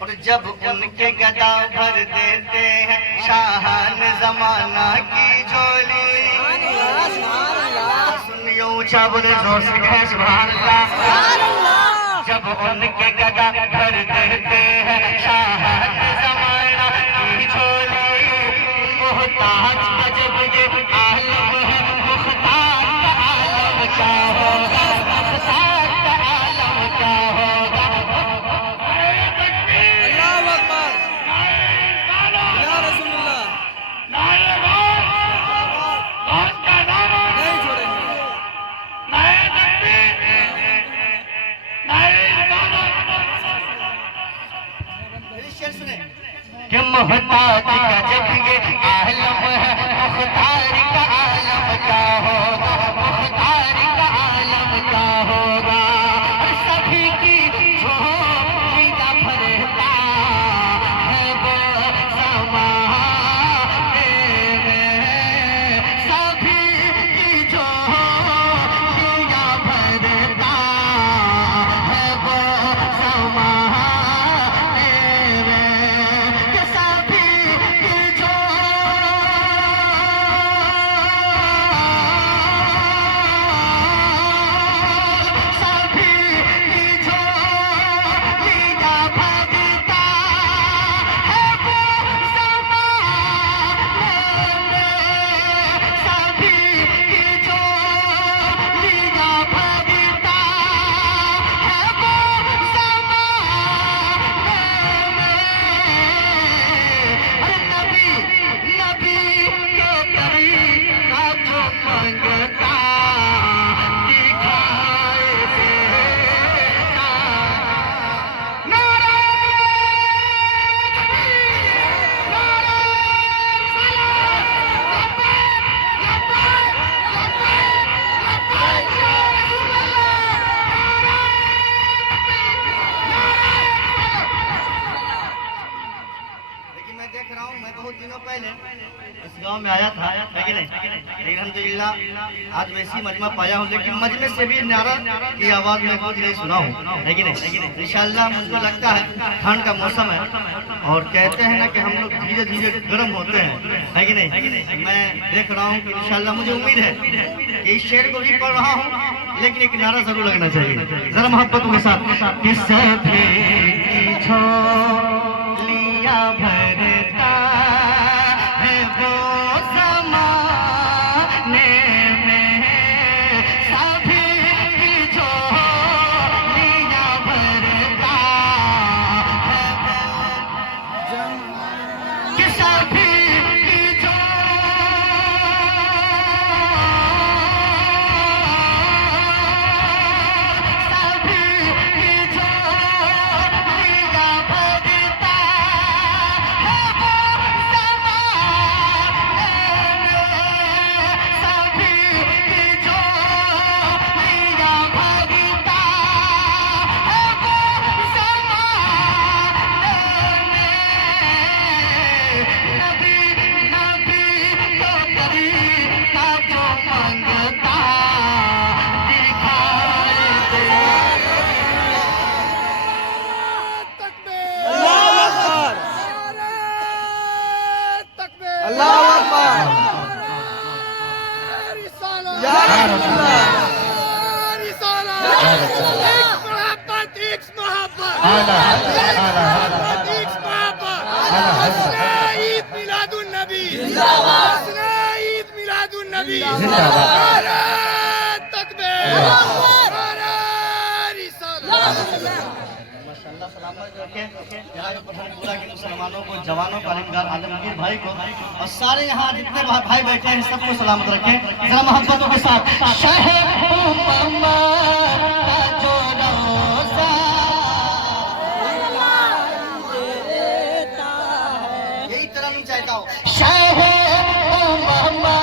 और जब उनके गदा भर देते हैं शाहान जमाना की झोली, सुनिए ऊंचा बोले जोर से कहें सुभान अल्लाह, जब उनके गदा भर देते हैं शाहान जमाना की झोली, मोहताज अजब ये आलम है, मुख्तार का आलम क्या होगा, मुख्तार का आलम क्या होगा। अल्लाहु अकबर या रसूलुल्लाह। मोहताज का जब ये आलम है, मुख्तार का आलम क्या होगा, मुख्तार का आलम क्या होगा। सभी की झोली का भरता है वो ज़माने में, सभी की झोली का भरता है वो ज़माने में, कि सभी की लेकिन मैं देख रहा हूँ, मैं बहुत दिनों पहले इस गांव में आया था, है कि नहीं? लेकिन अल्हम्दुलिल्लाह आज वैसी मजमा पाया हूँ, लेकिन मजमे से भी नारा की आवाज़ में कुछ नहीं सुना हूँ, है कि नहीं? इंशाअल्लाह मुझको लगता है ठंड का मौसम है और कहते हैं ना कि हम लोग धीरे धीरे गर्म होते हैं, है कि नहीं? मैं देख रहा हूँ कि इंशाअल्लाह मुझे उम्मीद है कि इस शेर को भी पढ़ रहा हूँ, लेकिन एक नारा जरूर लगना चाहिए जरा मोहब्बतों के साथ। कि सभी झोलियां भरता है वो ज़माने में, सभी की झोलियां भरता है वो, कि सभी की ईद मिलादुन नबी जिंदाबाद, ईद मिलादुन नबी जिंदाबाद, तकबीर, नारे रिसालत। माशाअल्लाह सलामत रखे जनाब पठानपुरा के मुसलमानों को, जवानों को, आलमगीर आलमगीर भाई को और सारे यहाँ जितने भाई बैठे हैं सबको सलामत रखें जरा मोहब्बतों के साथ। शहर उम्मा का जो रोज़ा यही तरह नहीं चाहता हूँ। शहर उम्मा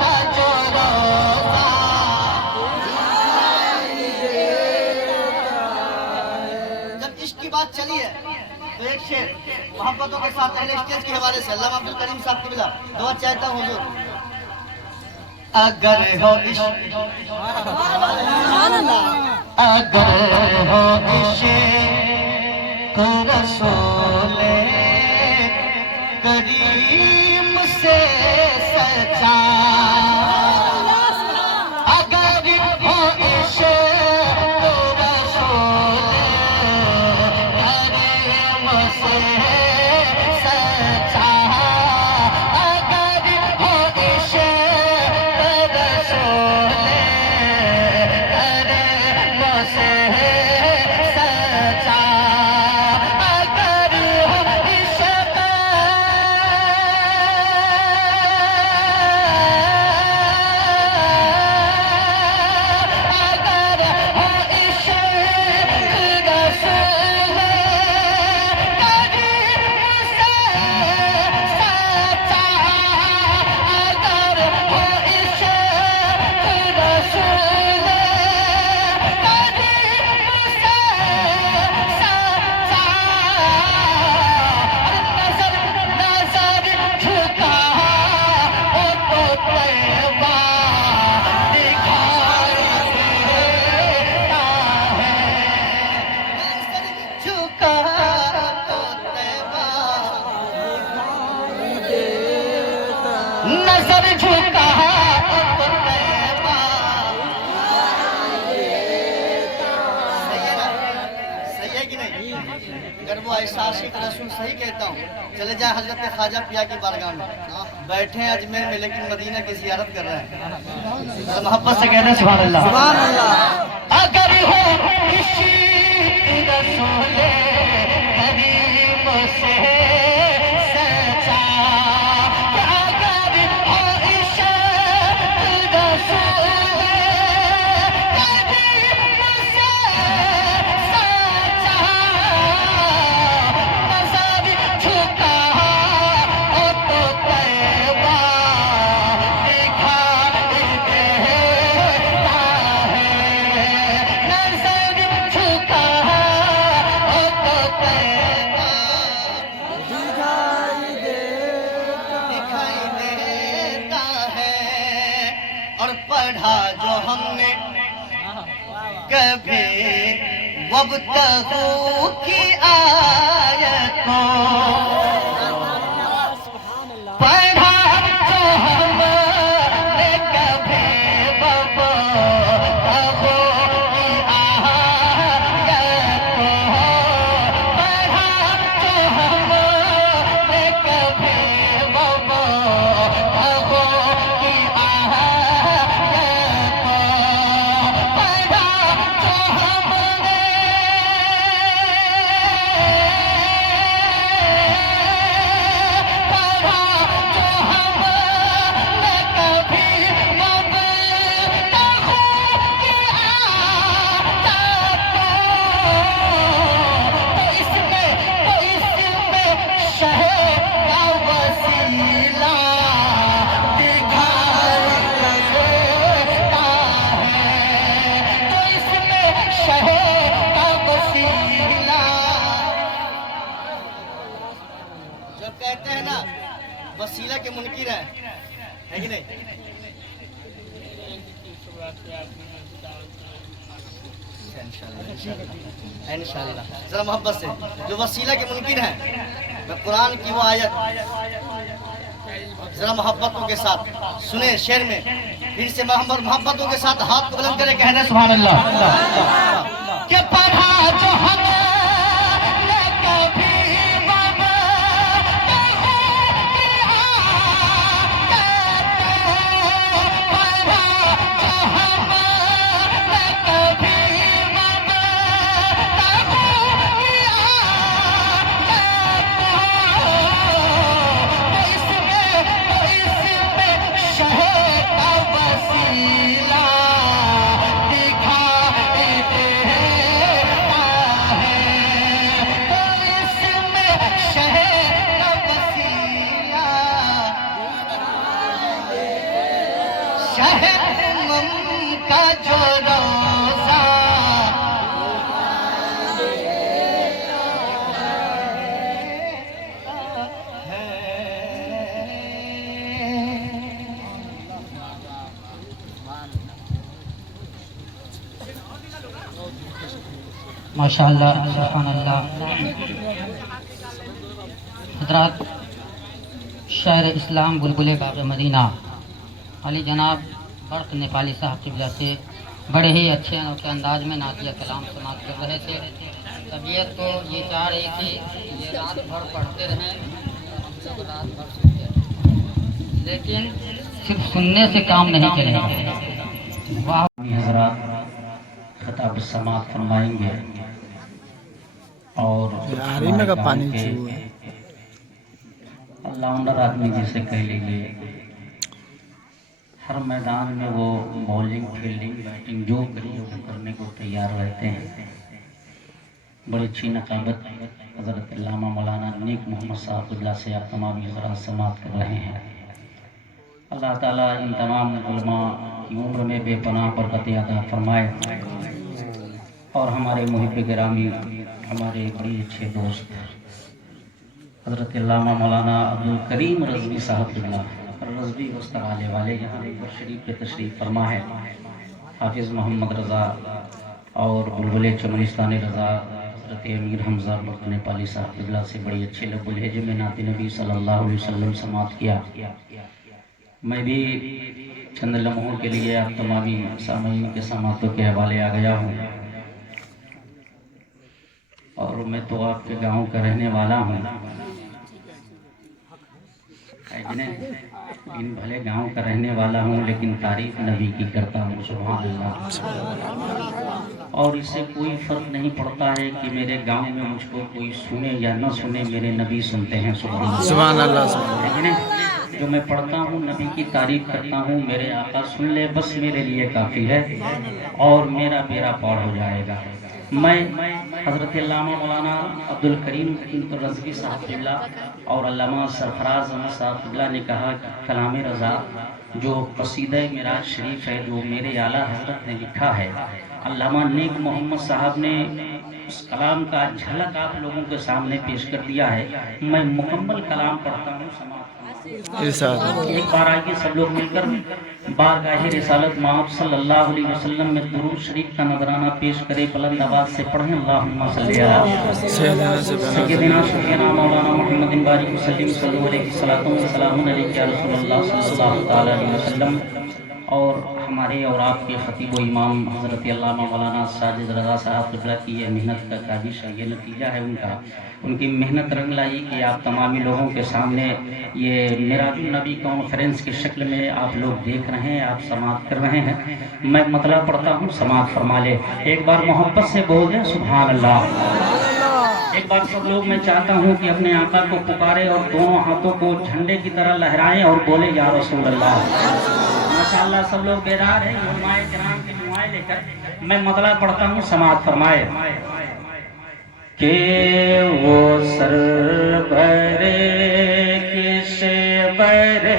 का जो रोज़ा जब इश्क की बात चली है तो एक शेर मोहब्बतों के साथ अहले स्टेज के हवाले से अल्लामा अब्दुल करीम साहब की बिला दुआ चाहता हूँ हुजूर। अगर हो इश्क, अगर हो इश्क रसूल करीम से सच्चा, अगर हो इश्क रसूल करीम से सच्चा, अगर हो इश्क रसूल करीम से सच्चा, अगर हो इश्क नजर झुका तो तैबा। सही है कि नहीं? अगर वो ऐसा आशिक रसूल सही कहता हूँ, चले जाए हजरत ख्वाजा पिया की बारगाह में, बैठे हैं अजमेर में लेकिन मदीना की जियारत कर रहे हैं, मोहब्बत से कह रहे हैं सुभान अल्लाह। सुभान अल्लाह। अगर हो किसी रसूल करीम से सच्चा, अगर हो इश्क रसूल करीम से सच्चा, नजर झुका तो तैबा दिखाई देता है, नजर झुका तो तैबा दिखाई देता है। और पढ़ा जो हमने कभी वब्तगू की आयतों, पढ़ा जो हमने कभी वब्तगू की आयतों, पढ़ा जो हमने कभी वब्तगू की आयतों, पढ़ा जो हमने जब कहते हैं ना वसीला के मुनकिर है कि नहीं? इंशाल्लाह जरा मोहब्बत से, जो वसीला के मुनकिर है, मैं कुरान की वो आयत जरा मोहब्बतों के साथ सुने शेर में, फिर से मोहब्बतों के साथ हाथ को बुलंद करे, कहना सुभान अल्लाह। के पढ़ा जो हमने कभी का जो रोज़ा माशाअल्लाह सुभानअल्लाह। हजरात शायर इस्लाम बुलबुले बाग मदीना अली जनाब बर्क नेपाली साहब किबला से बड़े ही अच्छे अनोखे अंदाज में नातिया कलाम समाप्त कर रहे थे। तबीयत तो ये चाह रही थी ये रात भर पढ़ते रहें, हम सब रात भर सुनते रहें, लेकिन सिर्फ सुनने से काम नहीं चलेगा। वाह हजरात खिताब समाप्त फरमाएंगे और का पानी ऑलराउंडर आदमी जिसे कह लीजिए, हर मैदान में वो बॉलिंग फील्डिंग बैटिंग जो करने को तैयार रहते हैं। बड़ी अच्छी नकाबत हज़रत अल्लामा मौलाना नीक मोहम्मद साहब से आप तमाम हज़रात समाप्त कर रहे हैं। अल्लाह ताला इन तमाम उलमा की उम्र में बेपनाह बरकत अता फरमाए और हमारे मुहिब गिरामी हमारे बड़े अच्छे दोस्त हज़रत अल्लामा मौलाना अब्दुल करीम रज़वी साहब रज़वी उस्ताद वाले यहाँ शरीफ पे तशरीफ़ फरमा है। हाफिज़ मोहम्मद रज़ा और बुलबुले चमनिस्तान रज़ा हज़रत अमीर हमज़ा बर्क नेपाली साहब से बड़ी अच्छे लबुल है जो में नाती नबी सल्लल्लाहु अलैहि वसल्लम समाप्त किया। मैं भी चंद लम्हों के लिए आप तमामी सामईन के समातों के हवाले आ गया हूँ। और मैं तो आपके गांव का रहने वाला हूँ, इन भले गांव का रहने वाला हूँ, लेकिन तारीफ नबी की करता हूँ। सुभान अल्लाह। और इससे कोई फर्क नहीं पड़ता है कि मेरे गांव में मुझको कोई सुने या न सुने, मेरे नबी सुनते हैं। सुभान अल्लाह। जो मैं पढ़ता हूँ, नबी की तारीफ करता हूँ, मेरे आका सुन ले, बस मेरे लिए काफ़ी है और मेरा बेड़ा पार हो जाएगा। मैं हज़रत अल्लामा मौलाना अब्दुल करीम रज़वी साहब और अल्लामा सरफराज अहमद साहब ने कहा कि कलाम रज़ा जो कसीदा मिराज शरीफ है, जो मेरे आला हज़रत ने लिखा है, अल्लामा नेक मोहम्मद साहब ने उस कलाम का झलक आप लोगों के सामने पेश कर दिया है। मैं मुकम्मल कलाम पढ़ता हूँ। एक बार आइए सब लोग मिलकर बारगाह रिसालत मआब सल्लल्लाहु अलैहि वसल्लम में दुरूद शरीफ का नजराना पेश करें। बुलंद आवाज से पढ़ें, अल्लाहुम्मा सल्ली अला सय्यदिना सय्यदिना मौलाना मुहम्मदिन बारिक वसल्लिम सल्लल्लाहु अलैहि वसल्लम सलामुन अलैका या रसूलल्लाह सल्लल्लाहु तआला अलैहि वसल्लम। और हमारे और आपके खतीब व इमाम हज़रत अल्लामा मौलाना साजिद रज़ा साहब क़िबला की ये मेहनत का काबिश है, ये नतीजा है उनका। उनकी मेहनत रंग लाई कि आप तमामी लोगों के सामने ये मिराजुल नबी कॉन्फ्रेंस की शक्ल में आप लोग देख रहे हैं, आप समाअत कर रहे हैं। मैं मतलब पढ़ता हूँ, समाअत फरमा ले। एक बार मोहब्बत से बोल दें सुभान अल्लाह। एक बार सब लोग मैं चाहता हूँ कि अपने आका को पुकारे और दोनों हाथों को झंडे की तरह लहराएं और बोले या रसूल अल्लाह। माशाअल्लाह सब लोग बेदार हैं उलमाए किराम की दुआएं लेकर। मैं मतलब पढ़ता हूँ, समाअत फरमाए के वो सर भरे किस बरे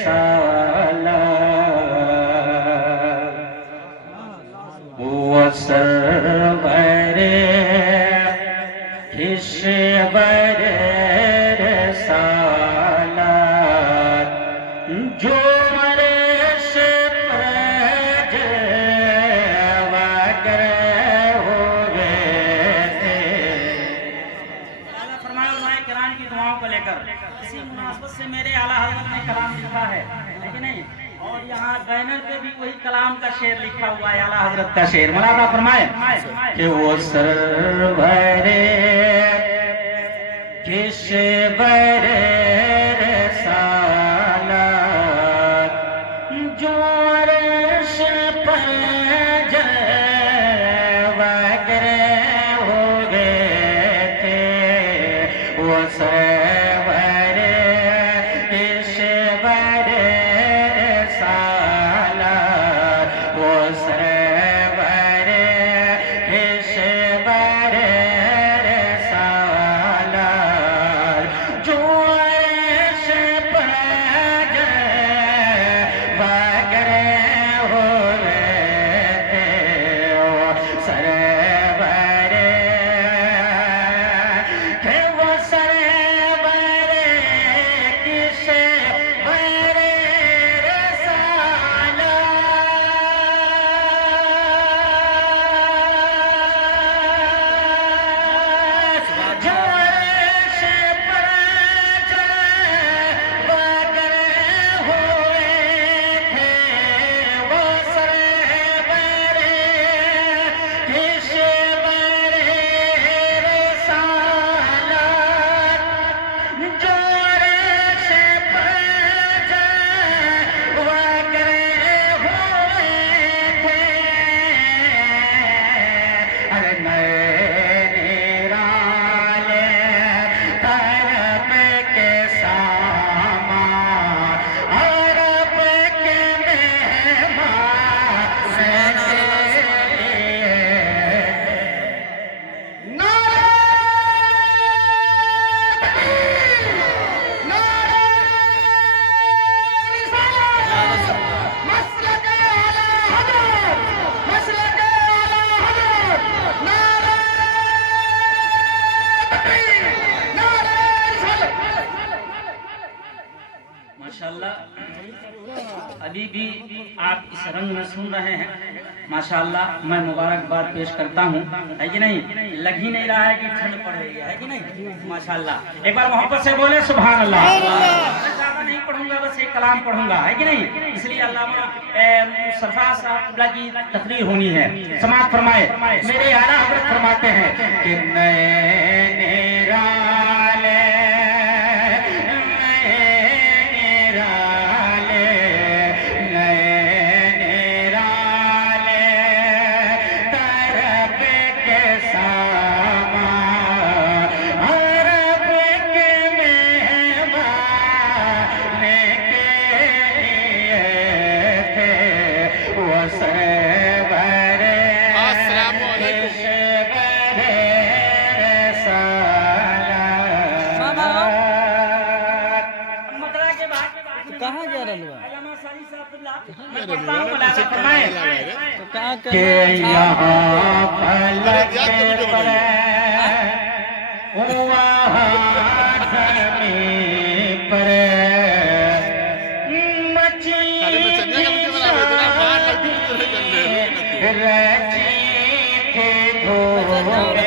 साला, वो सर भरे किस बरे साला, जो से मेरे आला हज़रत ने कलाम लिखा है कि नहीं। और यहाँ बैनर पे भी वही कलाम का शेर लिखा हुआ है, आला हज़रत का शेर। मौलाना फरमाए कि वो सर भरे किस बरे साला, जो अर्श पर वगैरह हो गए थे, वो सर अभी भी आप इस रंग में सुन रहे हैं। माशाअल्लाह मैं मुबारकबाद पेश करता हूँ, है कि नहीं। लग ही नहीं रहा है कि ठंड पड़ रही है कि नहीं। माशाअल्लाह एक बार मोहब्बत से बोले सुभान अल्लाह। मैं ज़्यादा नहीं पढ़ूंगा, बस एक कलाम पढ़ूंगा, है कि नहीं? इसलिए अल्लामा सरफराज साहब की तकरीर होनी है। समाअत फरमाए। मेरे आला हज़रत फरमाते हैं कि कहाँ जा रहा के यहाँ फलक पर वहाँ ज़मीन पर मची रची थी धूम यहाँ फलक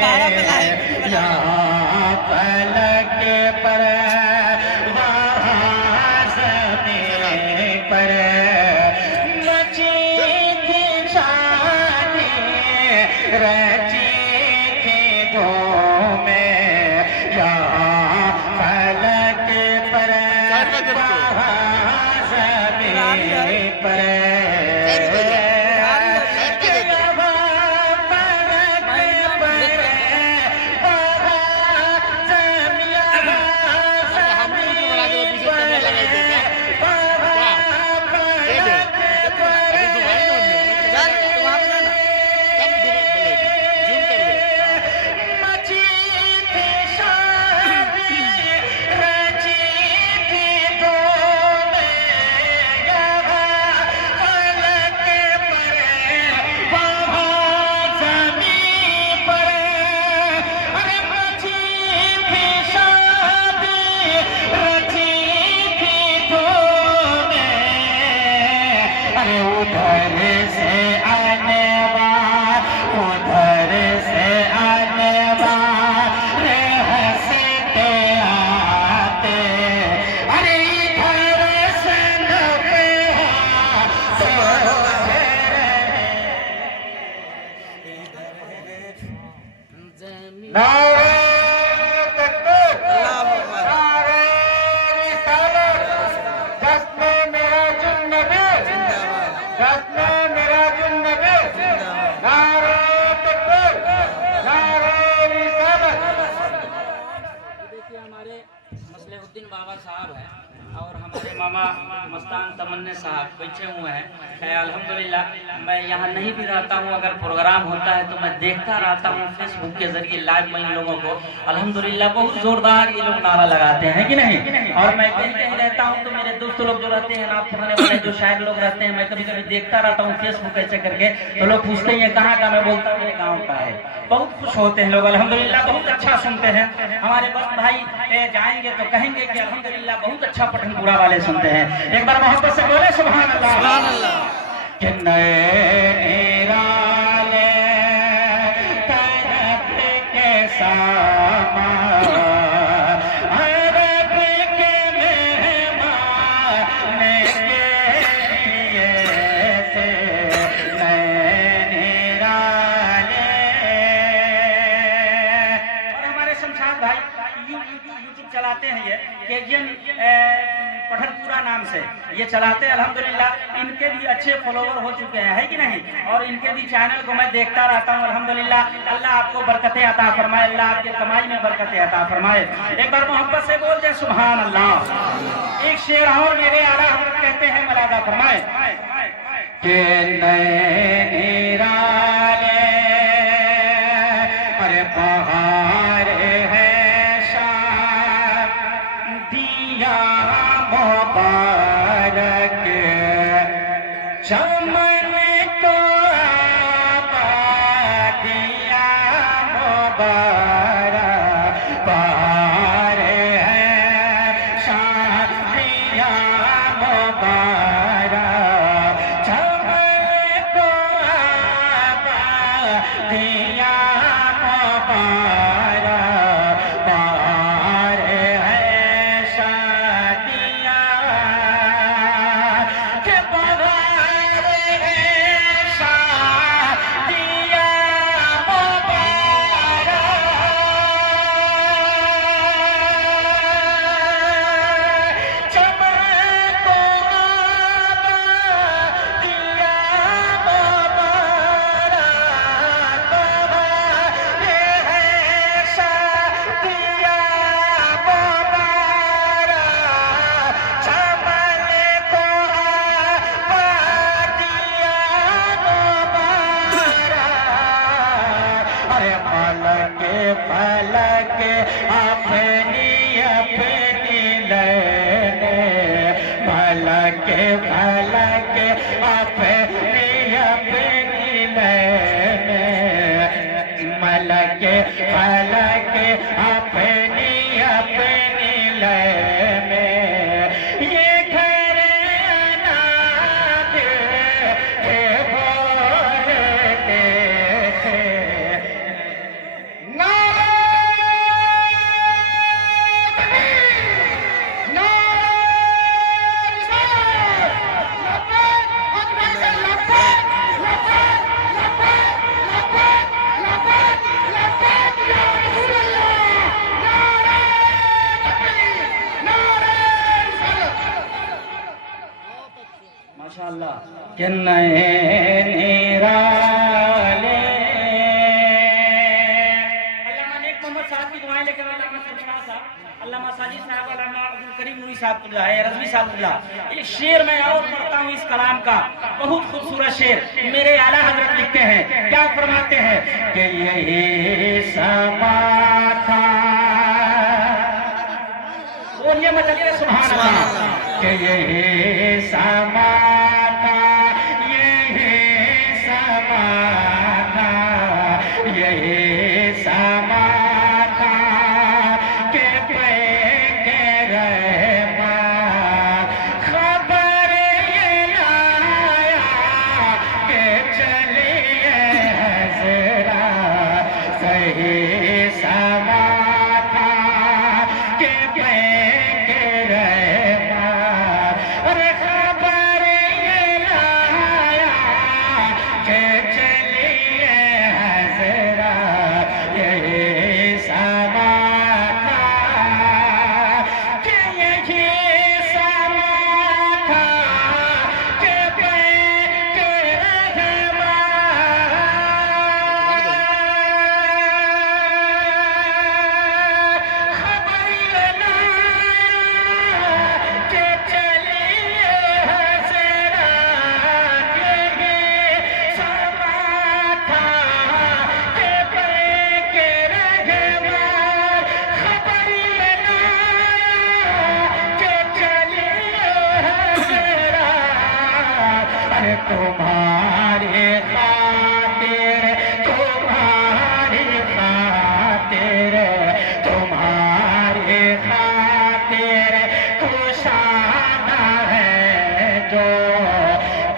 पर वहाँ ज़मीन पर मची थी शादी रची थी धूम यहाँ फलक पर वहाँ ज़मीन पर बाबा साहब हैं और हमारे मामा मस्तान तमन्ने साहब बैठे हुए हैं। अल्हम्दुलिल्लाह मैं यहाँ नहीं भी रहता हूँ, अगर प्रोग्राम होता है तो मैं देखता रहता हूँ फेसबुक के जरिए लाइव में इन लोगों को। अल्हम्दुलिल्लाह बहुत जोरदार ये लोग नारा लगाते हैं कि नहीं। और मैं कहीं कहीं रहता हूँ तो मेरे दोस्त लोग जो रहते हैं नाम पढ़ने वाले जो शायर लोग रहते हैं, मैं कभी कभी देखता रहता हूँ फेसबुक ऐसे करके, तो लोग पूछते हैं कहाँ का, मैं बोलता हूँ मेरे गाँव का है। बहुत खुश होते हैं लोग अल्हम्दुलिल्लाह, बहुत अच्छा सुनते हैं। हमारे बस भाई जाएंगे तो कहेंगे कि अल्हम्दुलिल्लाह बहुत अच्छा पठनपुरा वाले सुनते हैं। एक बार मोहब्बत से बोले सुभान अल्लाह। सुभान अल्लाह। कि नए निराले तरफ के सामा अरब के मेहमान के लिए थे नए निराले। और हमारे शमशाद भाई यूट्यूब चलाते हैं, ये केजीएन पठनपुरा नाम से ये चलाते हैं। अल्हम्दुलिल्लाह इनके भी अच्छे फॉलोवर हो चुके हैं, है कि नहीं। और इनके भी चैनल को मैं देखता रहता हूँ। अल्हम्दुलिल्लाह अल्लाह आपको बरकतें अता फरमाए, अल्लाह आपके कमाई में बरकतें अता फरमाए। एक बार मोहब्बत से बोल दे सुभान अल्लाह। एक शेर और मेरे आला हज़रत कहते हैं, मलादा फरमाए कि नए निराले अरे बहार है मुबारक चमन को आबादिया मुबारक बहार है शादिया मुबारक चमन को आबादिया मुबारक बहार है शादिया फलक फलक अपनी अपनी लय में, मलक फलक अपनी अपनी लय में, ये घर अनाज के बोलते थे। माशाअल्लाह। कि नए निराले अल्लामा नेक मोहम्मद साहब की दुआएं लेकर अल्लामा सरफराज साहब, अल्लामा साजिद साहब, अल्लामा अब्दुल करीम नूरी साहब है, रज़वी साहब, एक शेर मैं और पढ़ता हूँ इस कलाम का, बहुत खूबसूरत शेर मेरे आला हजरत लिखते हैं। क्या फरमाते हैं कि यही समा था, बोलिए मत चलिए सुभान अल्लाह। कि यही समा था, यही समा था, यही समा था कि के रहमान खबर ये लाया कि चलिए हज़रा सही समा था कि के रहमान, अरे खबर ये लाया कि चलिए हज़रा यही समा था, कि यही समा था कि तुम्हारी खातिर, तुम्हारी खातिर, तुम्हारी खातिर कुशादा है जो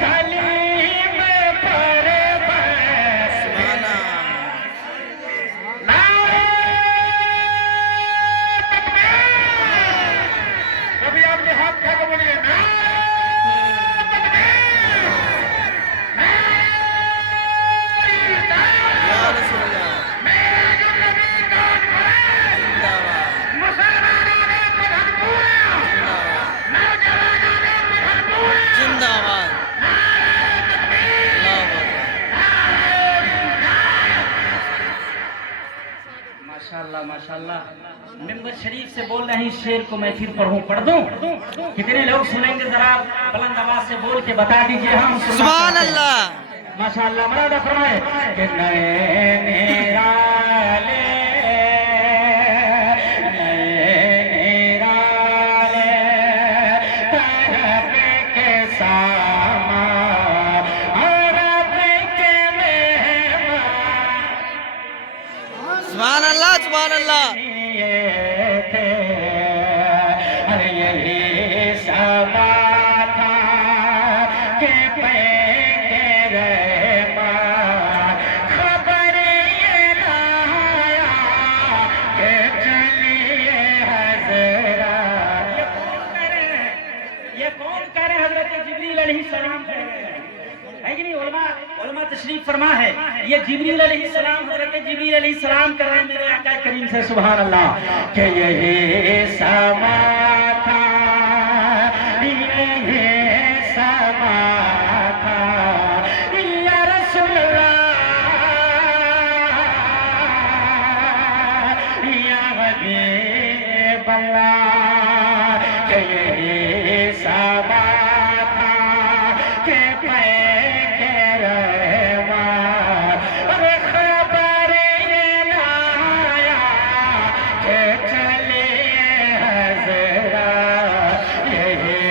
कलीम पर बरसाना। कभी आपने हाथ उठा के बोलिए ना। माशाअल्लाह माशाअल्लाह। मिंबर शरीफ से बोल रहे हैं इस शेर को मैं फिर पढ़ दूं? कितने लोग सुनेंगे जरा बुलंद आवाज से बोल के बता दीजिए। हम सुभान अल्लाह। माशाअल्लाह। मरादा फरमाए कि नए निराले, नए निराले तरफ के सामा अरब के मेहमान सुभान अल्लाह सुभान अल्लाह। ये थे, अरे यही समा था कि पे के रहमान खबर ये लाया कि चलिए हज़रा। ये कौन कह रहे हैं? हजरत जिब्रील अलैहिस्सलाम कह रहे हैं, है कि नहीं? उलमा तशरीफ फरमा है, ये जिब्रील अलैहिस्सलाम, हजरत जिब्रील अलैहिस्सलाम कर रहे हैं मेरे आका करीम से। सुभान अल्लाह। कि यही समा था, यही समा था, या रसूल अल्लाह, या हबीब अल्लाह। कि यही समा था कि पे के रहमान, अरे खबर ये लाया कि चलिए हज़रा यही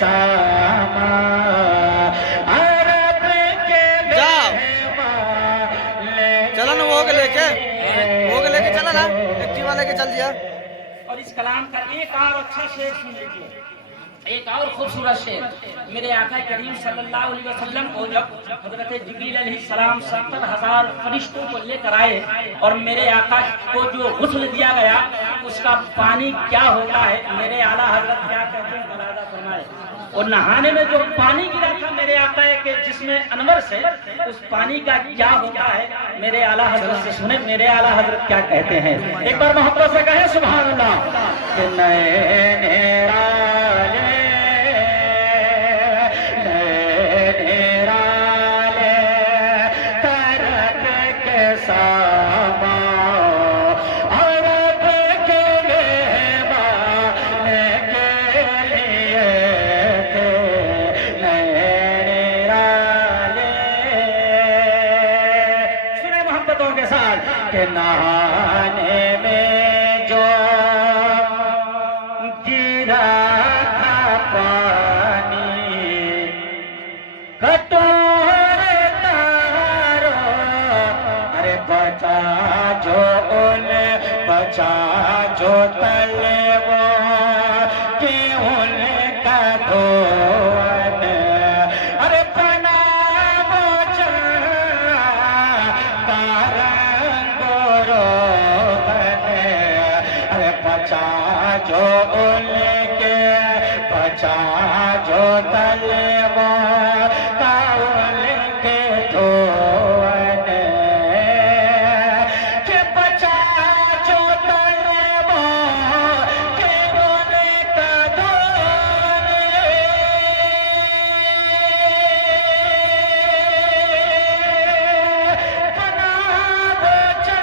सामा अरब के चला ना वो के लेके चला ना, एक्टिवा लेके चल दिया। और इस कलाम का एक और अच्छा शेर सुन लीजिए, एक और खूबसूरत शेर। मेरे आका करीम सल्लल्लाहु अलैहि वसल्लम को जब हजरत जिब्रील अलैहिस्सलाम 70,000 फरिश्तों को लेकर आए और मेरे आका को जो गुस्ल दिया गया उसका पानी क्या होता है, मेरे आला हजरत क्या कहते हैं बलादा फरमाए। और नहाने में जो पानी गिरा था मेरे आका के जिसमें अनवर से, उस पानी का क्या होता है मेरे आला हजरत से सुने। मेरे आला हजरत क्या कहते हैं, एक बार मोहब्बत से कहें सुभान अल्लाह। कि नहाने में जो गिरा था पानी कटोर तारो, अरे बचा जो उन बचा जो तले वो कि उनका धोवन, अरे बना वो जो उनके बचा जो तलवा का उनके धोवन, के बचा जो तलवा के उनका धोवन, बना बचा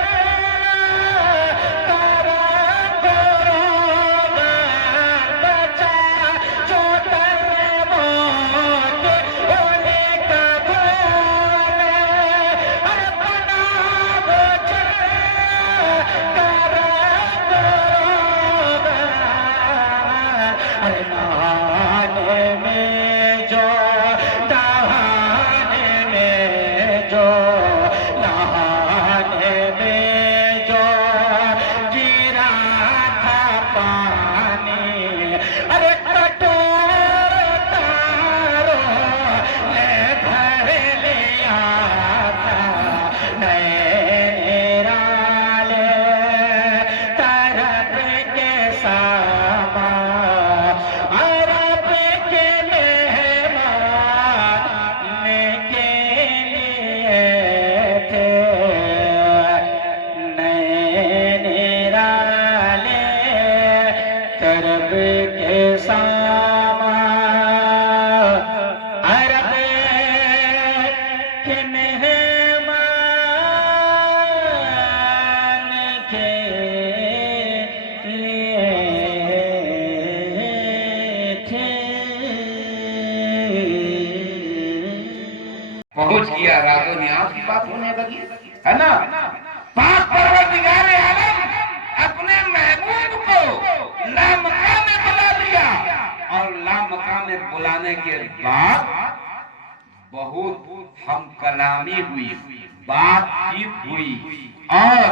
पहुंच गया, राजो न्यास की बात होने लगी है ना। पाक परवरदिगार आलम अपने महबूब को लामकाम में बुला लिया और लामकाम में बुलाने के बाद बहुत हम कलामी हुई, बातचीत हुई और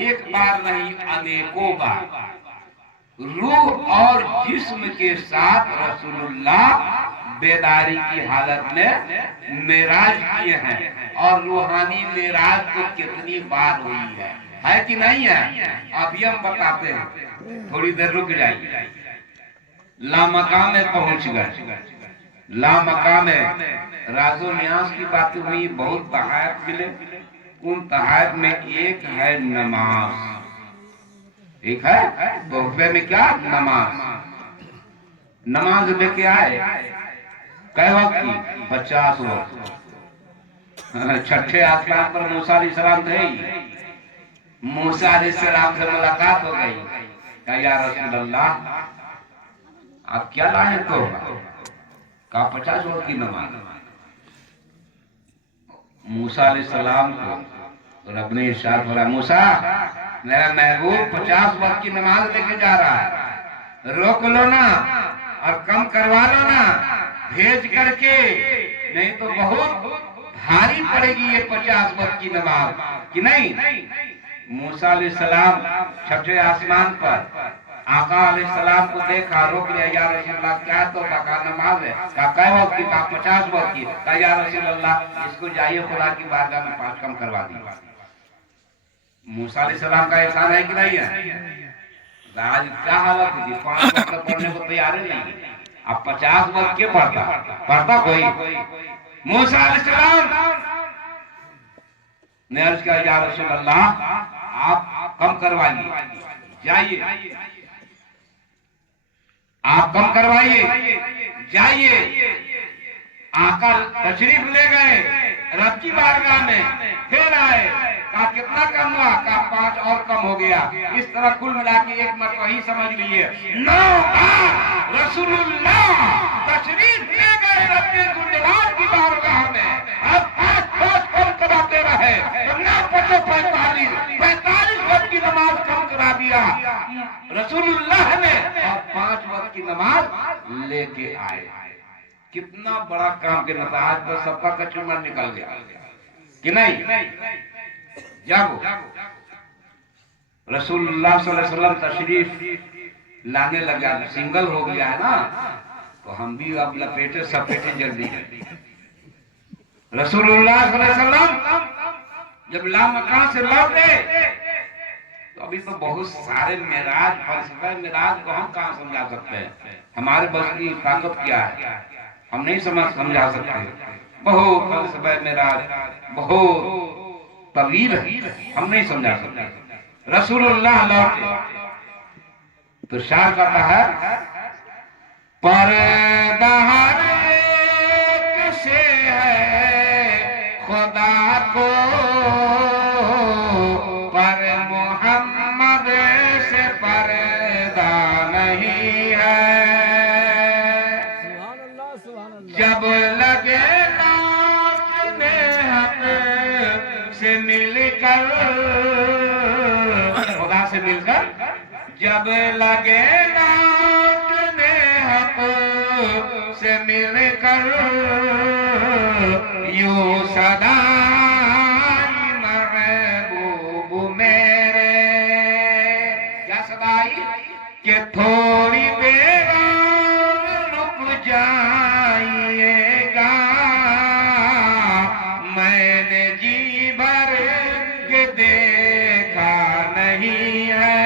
एक बार नहीं अनेकों बार रूह और जिस्म के साथ रसूलुल्लाह बेदारी की हालत में मेराज किए हैं। और रूहानी मेराज तो कितनी बार हुई है कि नहीं है, अभी हम बताते हैं, थोड़ी देर रुक जाइए। लामकाम में पहुंच गए, लामकाम में राजो न्यास की बात हुई, बहुत तहायत मिले। उन तहायत में एक है नमाज, एक है तोहफे में क्या नमाज। नमाज लेके आए कै वक्त की 50 वक्त। छठे आसमान पर मूसा अलैहिस्सलाम थे, मूसा अलैहिस्सलाम से मुलाकात हो गई, क्या या रसूल अल्लाह आप क्या लाए तो कहा 50 वक्त की नमाज। मूसा अलैहिस्सलाम को रब ने इरशाद फरमाया, मूसा मेरा महबूब 50 वक्त की नमाज लेके जा रहा है, रोक लो ना। और कम करवा लो ना भेज करके, नहीं तो बहुत भारी पड़ेगी ये 50 वक्त की नमाज कि नहीं। मूसा अलैहिस्सलाम छठे आसमान पर आका अलैहिस्सलाम को देखा, रोक लिया, या रसूलल्लाह क्या तो का नमाज है, का कै वक्त की, का 50 वक्त की, का या रसूलल्लाह इसको जाइए खुदा की बारगाह में 5 कम करवा दी। मूसा अलैहिस्सलाम का एहसान है कि नहीं है। आज क्या हालत थी, 5 वक्त पढ़ने को तैयार ही नहीं, अब 50 वक्त के पढ़ता कोई। मूसा अलैहिस्सलाम ने अर्ज किया, या रसूलल्लाह आप कम करवाइए, जाइए आप कम करवाइए, जाइए। आका तशरीफ ले गए रब की बारगाह में, फिर आए, कहा कितना कम हुआ, कहा 5 और कम हो गया। इस तरह कुल मिला के एक मरतबा ही समझ लीजिए 9 बार रसूलुल्लाह तशरीफ ले गए रब के गुलजलाल की बारगाह में। अब 5 कम कराते रहे, 45 वक्त की नमाज कम करा दिया रसूलुल्लाह ने, और 5 वक्त की नमाज लेके आए। कितना बड़ा काम के नता, आज तो सबका कचूमर निकल गया कि नहीं। जागो, रसूलुल्लाह सल्लल्लाहु अलैहि वसल्लम तशरीफ लाने लगा, सिंगल हो गया है ना, तो हम भी अब लपेटे सपेटे जल्दी। रसूलुल्लाह सल्लल्लाहु अलैहि वसल्लम जब लामकान से लौटे तो अभी तो बहुत सारे मेराज, फलसफा मेराज को हम कहाँ समझा सकते हैं, हमारे बस की ताकत क्या है, हम नहीं समझा सकते। बहुत फलसफा मेराज बहुत तवील है, हम नहीं समझा सकते। रसूलुल्लाह लौटे तो शार करता है, पर्दा हर एक से है खुदा को, पर मोहम्मद से पर्दा नहीं है। जब लगे नाचने हक से मिलकर, खुदा से मिलकर, जब लगे नाचने हक से मिलकर, यूं सदा कि थोड़ी देर रुक जाइएगा, मैंने जी भर के देखा नहीं है।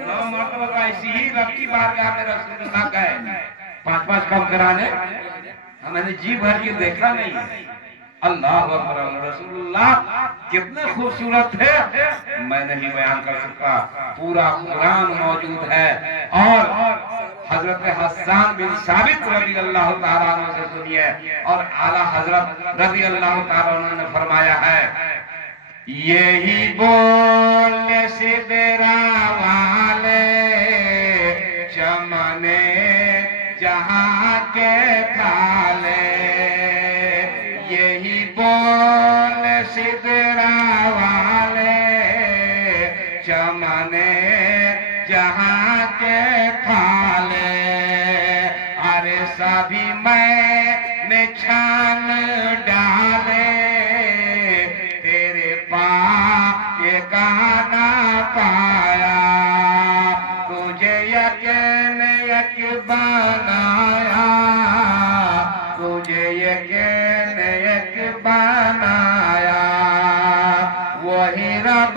9 मरतबा ऐसी ही रब की बारगाह में रसूलुल्लाह गए 5 कम कराने, मैंने जी भर के देखा नहीं है। अल्लाह अकबर, रसूलुल्लाह कितने खूबसूरत थे मैं नहीं बयान कर सकता। पूरा कुरान मौजूद है, और हजरत हसन बिन साबित रज़ी अल्लाह तआला अन्हु से सुनिए, और आला हजरत रज़ी अल्लाह तआला अन्हु ने फरमाया है, यही बोल सिदरा वाले चमने जहां के थाले, यही बोल सिदरा वाले चमने जहां के थाले, अरे सभी मैंने छान डाले, तेरे पास ये गाना पाया, तुझे यकीन यक बनाया, तुझे यकीन यक बनाया, वही रब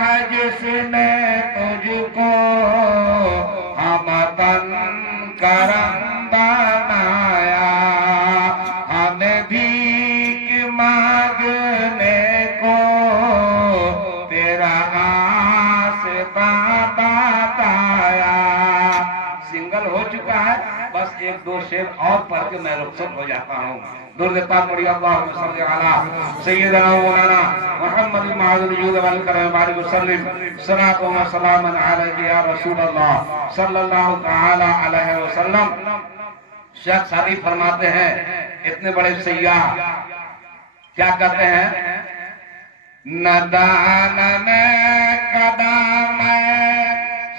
है जिसने तुझको हमतन करम बनाया, हमें भीख मांगने को तेरा आसरा बताया। सिंगल हो चुका है, बस 1-2 शेर और पढ़ के मैं रुखसत हो जाता हूँ। दुर्दता पड़ी अल्लाहुम्मा सल्ली अला सय्यिदना मौलाना मुहम्मद मादुल वजूद वल करम बारिक वसल्लम सलातो व सलामन अलैहि या रसूल अल्लाह सल्लल्लाहु तआला अलैहि वसल्लम। शेख सादी फरमाते हैं, इतने बड़े सय्याह क्या कहते हैं, नदान में कदम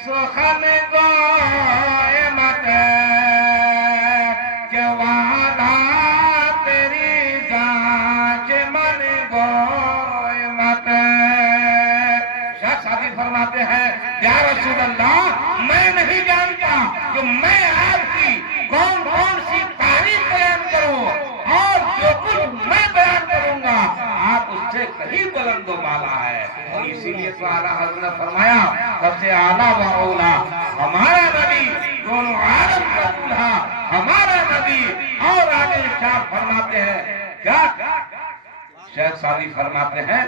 सुखन गोए मत या रसूल अल्लाह मैं नहीं जानता कि मैं आपकी कौन कौन सी तारीफ बयान करूं, और जो कुछ मैं बयान करूंगा आप उससे कहीं बुलंद वाला है। और इसीलिए तो आला हज़रत ने फरमाया सबसे आला व औला हमारा नबी, दोनों आलम का दूल्हा हमारा नबी। और आगे इरशाद फरमाते हैं क्या, शेख सादी फरमाते हैं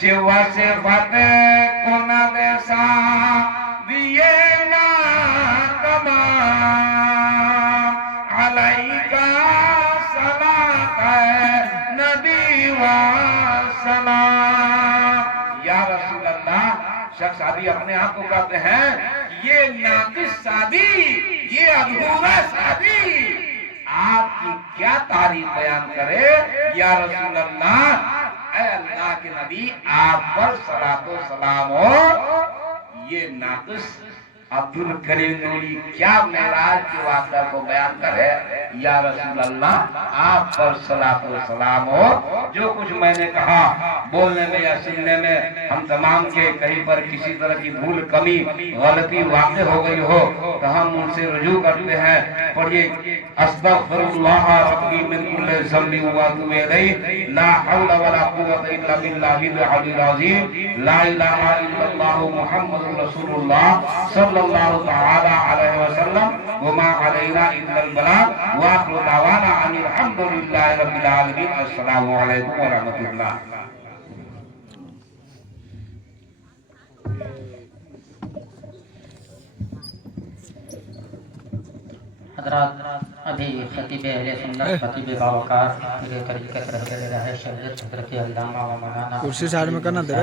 चिवा से बातें को ना देसा दिए ना तमाम अलैका सलात नबी व सलाम। या रसूल अल्लाह, शेख सादी अपने आप को कहते हैं ये नाकिस शादी, ये अधूरा शादी, आपकी क्या तारीफ बयान करे या रसूल अल्लाह। ऐ अल्लाह के नबी आप पर सलातो सलाम हो। ये नाकिस अब्दुल करीम नूरी क्या मेराज के वाक़या को बयान करे या रसूल अल्लाह आप पर सलातो सलाम हो। जो कुछ मैंने कहा बोलने में या सुनने में हम तमाम के कहीं पर किसी तरह की भूल कमी गलती वाक़ हो गई हो तो हम उनसे रुजू करते हैं। पढ़िए अस्तगफिरुल्लाह रब्बी मिन कुल्ली ज़म्बिन व अतूबु इलैहि, ला हौला वला कुव्वता इल्ला बिल्लाहिल अलिय्यिल अज़ीम, ला इलाहा इल्लल्लाह मुहम्मदुर रसूलुल्लाह सल्लल्लाहु तआला अलैहि वसल्लम, व मा अलैना इल्लल बलाग, व आखिरु दावाना अनिल हम्दुलिल्लाहि रब्बिल आलमीन। अस्सलामु अलैकुम व रहमतुल्लाह। हज़रात अभी खतीब अहले सुन्नत खतीब बावकार मेरे तरीक़त रह रहे शरीयत हज़रत अल्लामा व मौलाना कुर्सी साइड में करना दे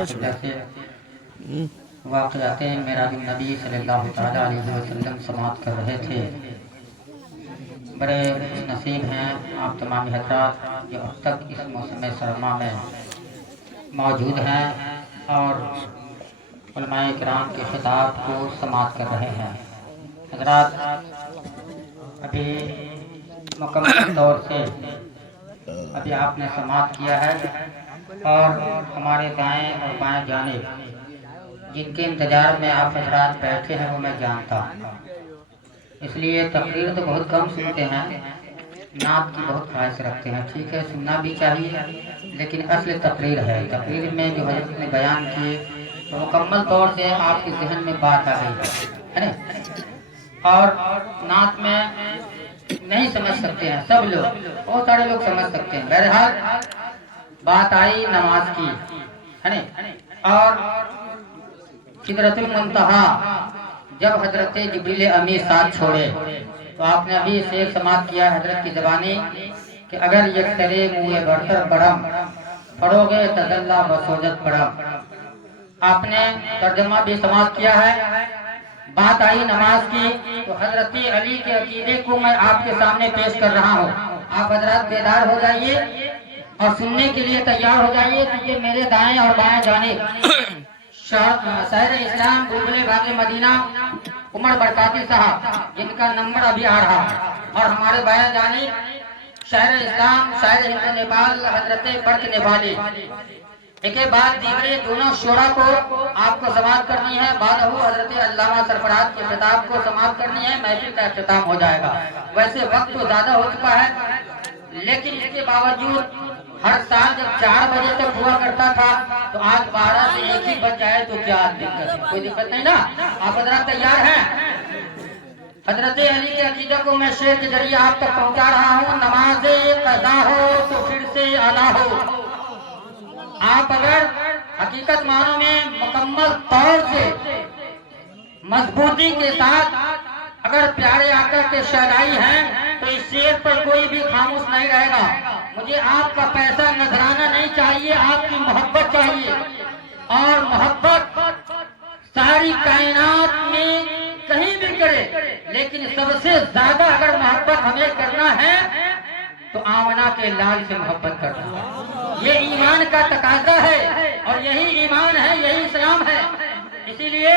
वाक़यात मेराज नबी सल्लल्लाहु तआला अलैहि वसल्लम समाअत कर रहे थे। बड़े नसीब हैं आप तमाम हज़रात जो अब तक इस मौसम सरमा में मौजूद हैं और उलमाए किराम के खिताब को समाअत कर रहे हैं। हज़रात अभी मुकम्मल तौर से अभी आपने समाअत किया है और हमारे दाएं और बाएं जानिब जिनके इंतजार में आप हज़रात बैठे हैं वो मैं जानता हूँ, इसलिए तकरीर तो बहुत कम सुनते हैं, नात की बहुत ख्वाहिश रखते हैं। ठीक है, सुनना भी चाहिए, लेकिन असल तकरीर है। तकरीर में जो हज़रत ने बयान किए तो मुकम्मल तौर से आपके जहन में बात आ गई है ना। और नात में नहीं समझ सकते हैं सब लोग, बहुत सारे लोग समझ सकते हैं। बहरहाल बात आई नमाज की है ना। और सिदरतुल मुंतहा जब हजरत जिब्रील अमीर साथ छोड़े तो आपने अभी शेर समाप्त किया हजरत की ज़बानी कि अगर ये करे मुँह बढ़तर बड़म पढ़ोगे तजल्ला बसोजत बड़म। आपने तर्जमा भी समाप्त किया है। बात आई नमाज की तो हजरत अली के अकीदे को मैं आपके सामने पेश कर रहा हूँ। आप हजरत बेदार हो जाइए और सुनने के लिए तैयार हो जाइए, क्योंकि मेरे दाएं और बाएं जानिब शायर इस्लाम बुलबुल बाग़ मदीना उमर बरकाती साहब जिनका नंबर अभी आ रहा है, और हमारे बाएं जानिब शायर इस्लाम शायर हिंद नेपाल हजरत बर्क नेपाली। एक बाद दीगरे दोनों शोरा को आपको समाप्त करनी है। बाद हजरत अल्लामा सरफराज के खिताब को समाप्त करनी है, महफिल का इख्तिताम हो जाएगा। वैसे वक्त तो ज्यादा हो चुका है, लेकिन इसके बावजूद हर साल जब 4 बजे तक हुआ करता था तो आज 12 से 1 ही बज जाए तो क्या दिक्कत है? कोई दिक्कत नहीं ना। आप हजरत तैयार हैं? हजरत अली के अकीदा को मैं शेर के जरिए आप तक पहुंचा रहा हूँ। नमाज़े कज़ा हो तो फिर से अदा हो। आप अगर हकीकत मानों में मुकम्मल तौर से मजबूती के साथ अगर प्यारे आका के शहदाई हैं तो इस शेर पर कोई भी खामोश नहीं रहेगा। मुझे आपका पैसा नजराना नहीं चाहिए, आपकी मोहब्बत चाहिए। और मोहब्बत सारी कायनात में कहीं भी करे, लेकिन सबसे ज्यादा अगर मोहब्बत हमें करना है तो आमना के लाल से मोहब्बत करना है। ये ईमान का तकाजा है और यही ईमान है, यही इस्लाम है। इसीलिए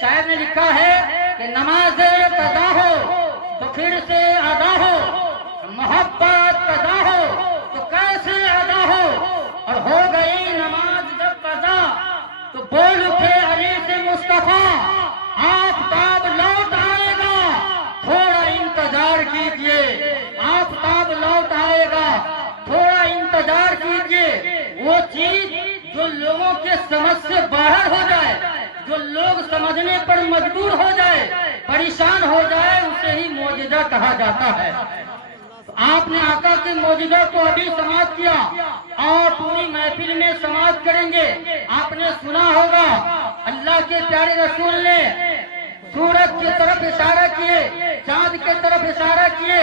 शायर ने लिखा है कि नमाज कज़ा हो तो फिर से अदा हो, मोहब्बत कज़ा हो तो कैसे अदा हो। और हो गई नमाज जब कज़ा तो बोल उठे अली से मुस्तफा, समझने पर मजबूर हो जाए, परेशान हो जाए, उसे ही मौजूदा कहा जाता है। तो आपने आका के मौजूदा को अभी समाप्त किया और पूरी महफिल में समाप्त करेंगे। आपने सुना होगा अल्लाह के प्यारे रसूल ने सूरज की तरफ इशारा किए, चांद के तरफ इशारा किए,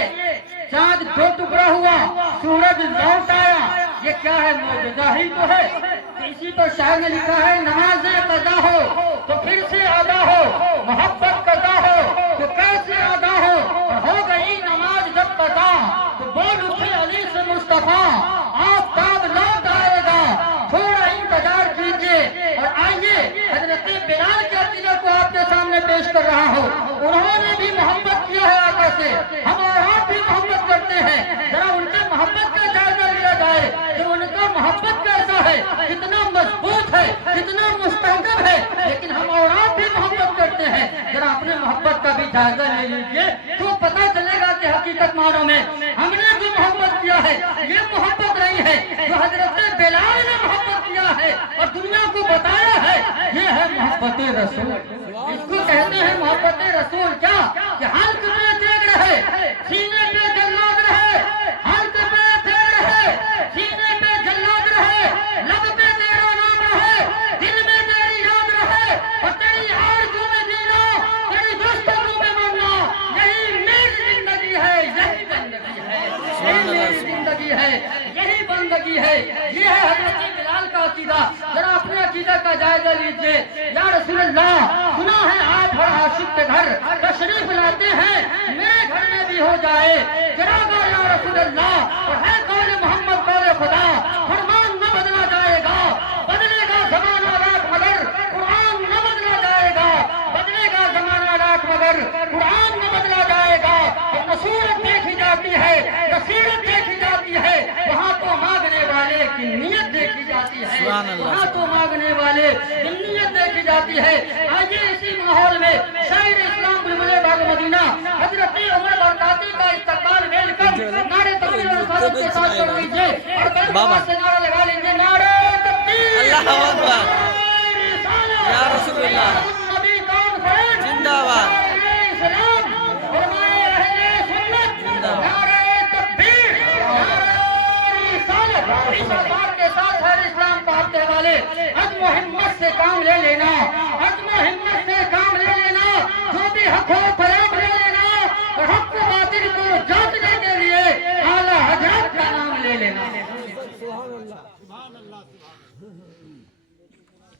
चांद दो टुकड़ा हुआ, सूरज लौट आया। ये क्या है? मौजूदा ही तो है। तो इसी पर शायर ने लिखा है, नमाज़ें कज़ा हो तो फिर से अदा हो, मोहब्बत कज़ा हो तो कैसे अदा हो, और हो गई नमाज जब कज़ा तो बोल उठे अली से मुस्तफा, आफ़ताब लौट आएगा, थोड़ा इंतजार कीजिए। और आइए हजरत बिलाल के अकीदे को आपके सामने पेश कर रहा हूँ। उन्होंने भी मोहब्बत किया है आका से, हम और आप भी मोहब्बत करते हैं। जरा उनके मोहब्बत का जायजा लिया जाए कि उनका मोहब्बत कैसा है, कितना मजबूत है, कितना मुस्तहकम है। लेकिन हम और आप भी मोहब्बत करते हैं, जरा अपने मोहब्बत का भी जायजा ले लीजिए तो पता चलेगा कि हकीकत मानो में हमने जो मोहब्बत किया है ये मोहब्बत नहीं है जो हजरत बिलाल ने मोहब्बत किया है और दुनिया को बताया है। ये है मोहब्बत रसूल। इसको कहते हैं मोहब्बत रसूल। क्या कि हल्क पे तेग रहे, सीने पे जल्लाद रहे, हल्क पे तेग रहे, सीने पे जल्लाद रहे, लब पे तेरा नाम रहे, दिल में तेरी याद रहे, और तेरी आरज़ू में जीना, तेरी गुफ्तगू में मरना, यही मेरी जिंदगी है, यही बंदगी है, यही मेरी जिंदगी है, यही बंदगी है। ये है हजरत बिलाल का अकीदा। जरा अपने अकीदा का जायजा लीजिए। या रसूलल्लाह, सुना है आप हर आशिक के घर तशरीफ लाते हैं, मेरे घर में भी हो जाए जरा या रसूलल्लाह। और है कौल मोहम्मद कौल खुदा, फरमान न बदला जाएगा, बदलेगा जमाना रात मगर कुरान न बदला जाएगा, बदलेगा जमाना रात मगर कुरान न बदला जाएगा। और नसूरत देखी जाती है, नसीरत देखी जाती है, वहाँ तो मांगने वाले की नीयत देखी जाती है, वहाँ तो मांगने वाले की नीयत देखी जाती है। आइए इसी माहौल में शायर इस्लाम बुलबुले बाग मदीना हजरत उमर बरकाती का इस्तकबाल वेलकम नारे तकबीर और इबादत के साथ कर लीजिए और बाबा से नारा लगा लीजिए, नारे तकबीर, अल्लाहू अकबर, या रसूलुल्लाह, नबी कॉन्फ्रेंस जिंदाबाद, इस्लाम फरमाए अहले सुन्नत नारे तकबीर, नारे रिसालत। इस बात के साथ हर इस्लाम पाते वाले अज़्म व हिम्मत से काम ले लेना, अज़्म व हिम्मत से काम ले लेना, जो भी हक हो फरेब ले लेना, और हक को बातिल को जांचने के लिए आला हजरत का नाम ले लेना।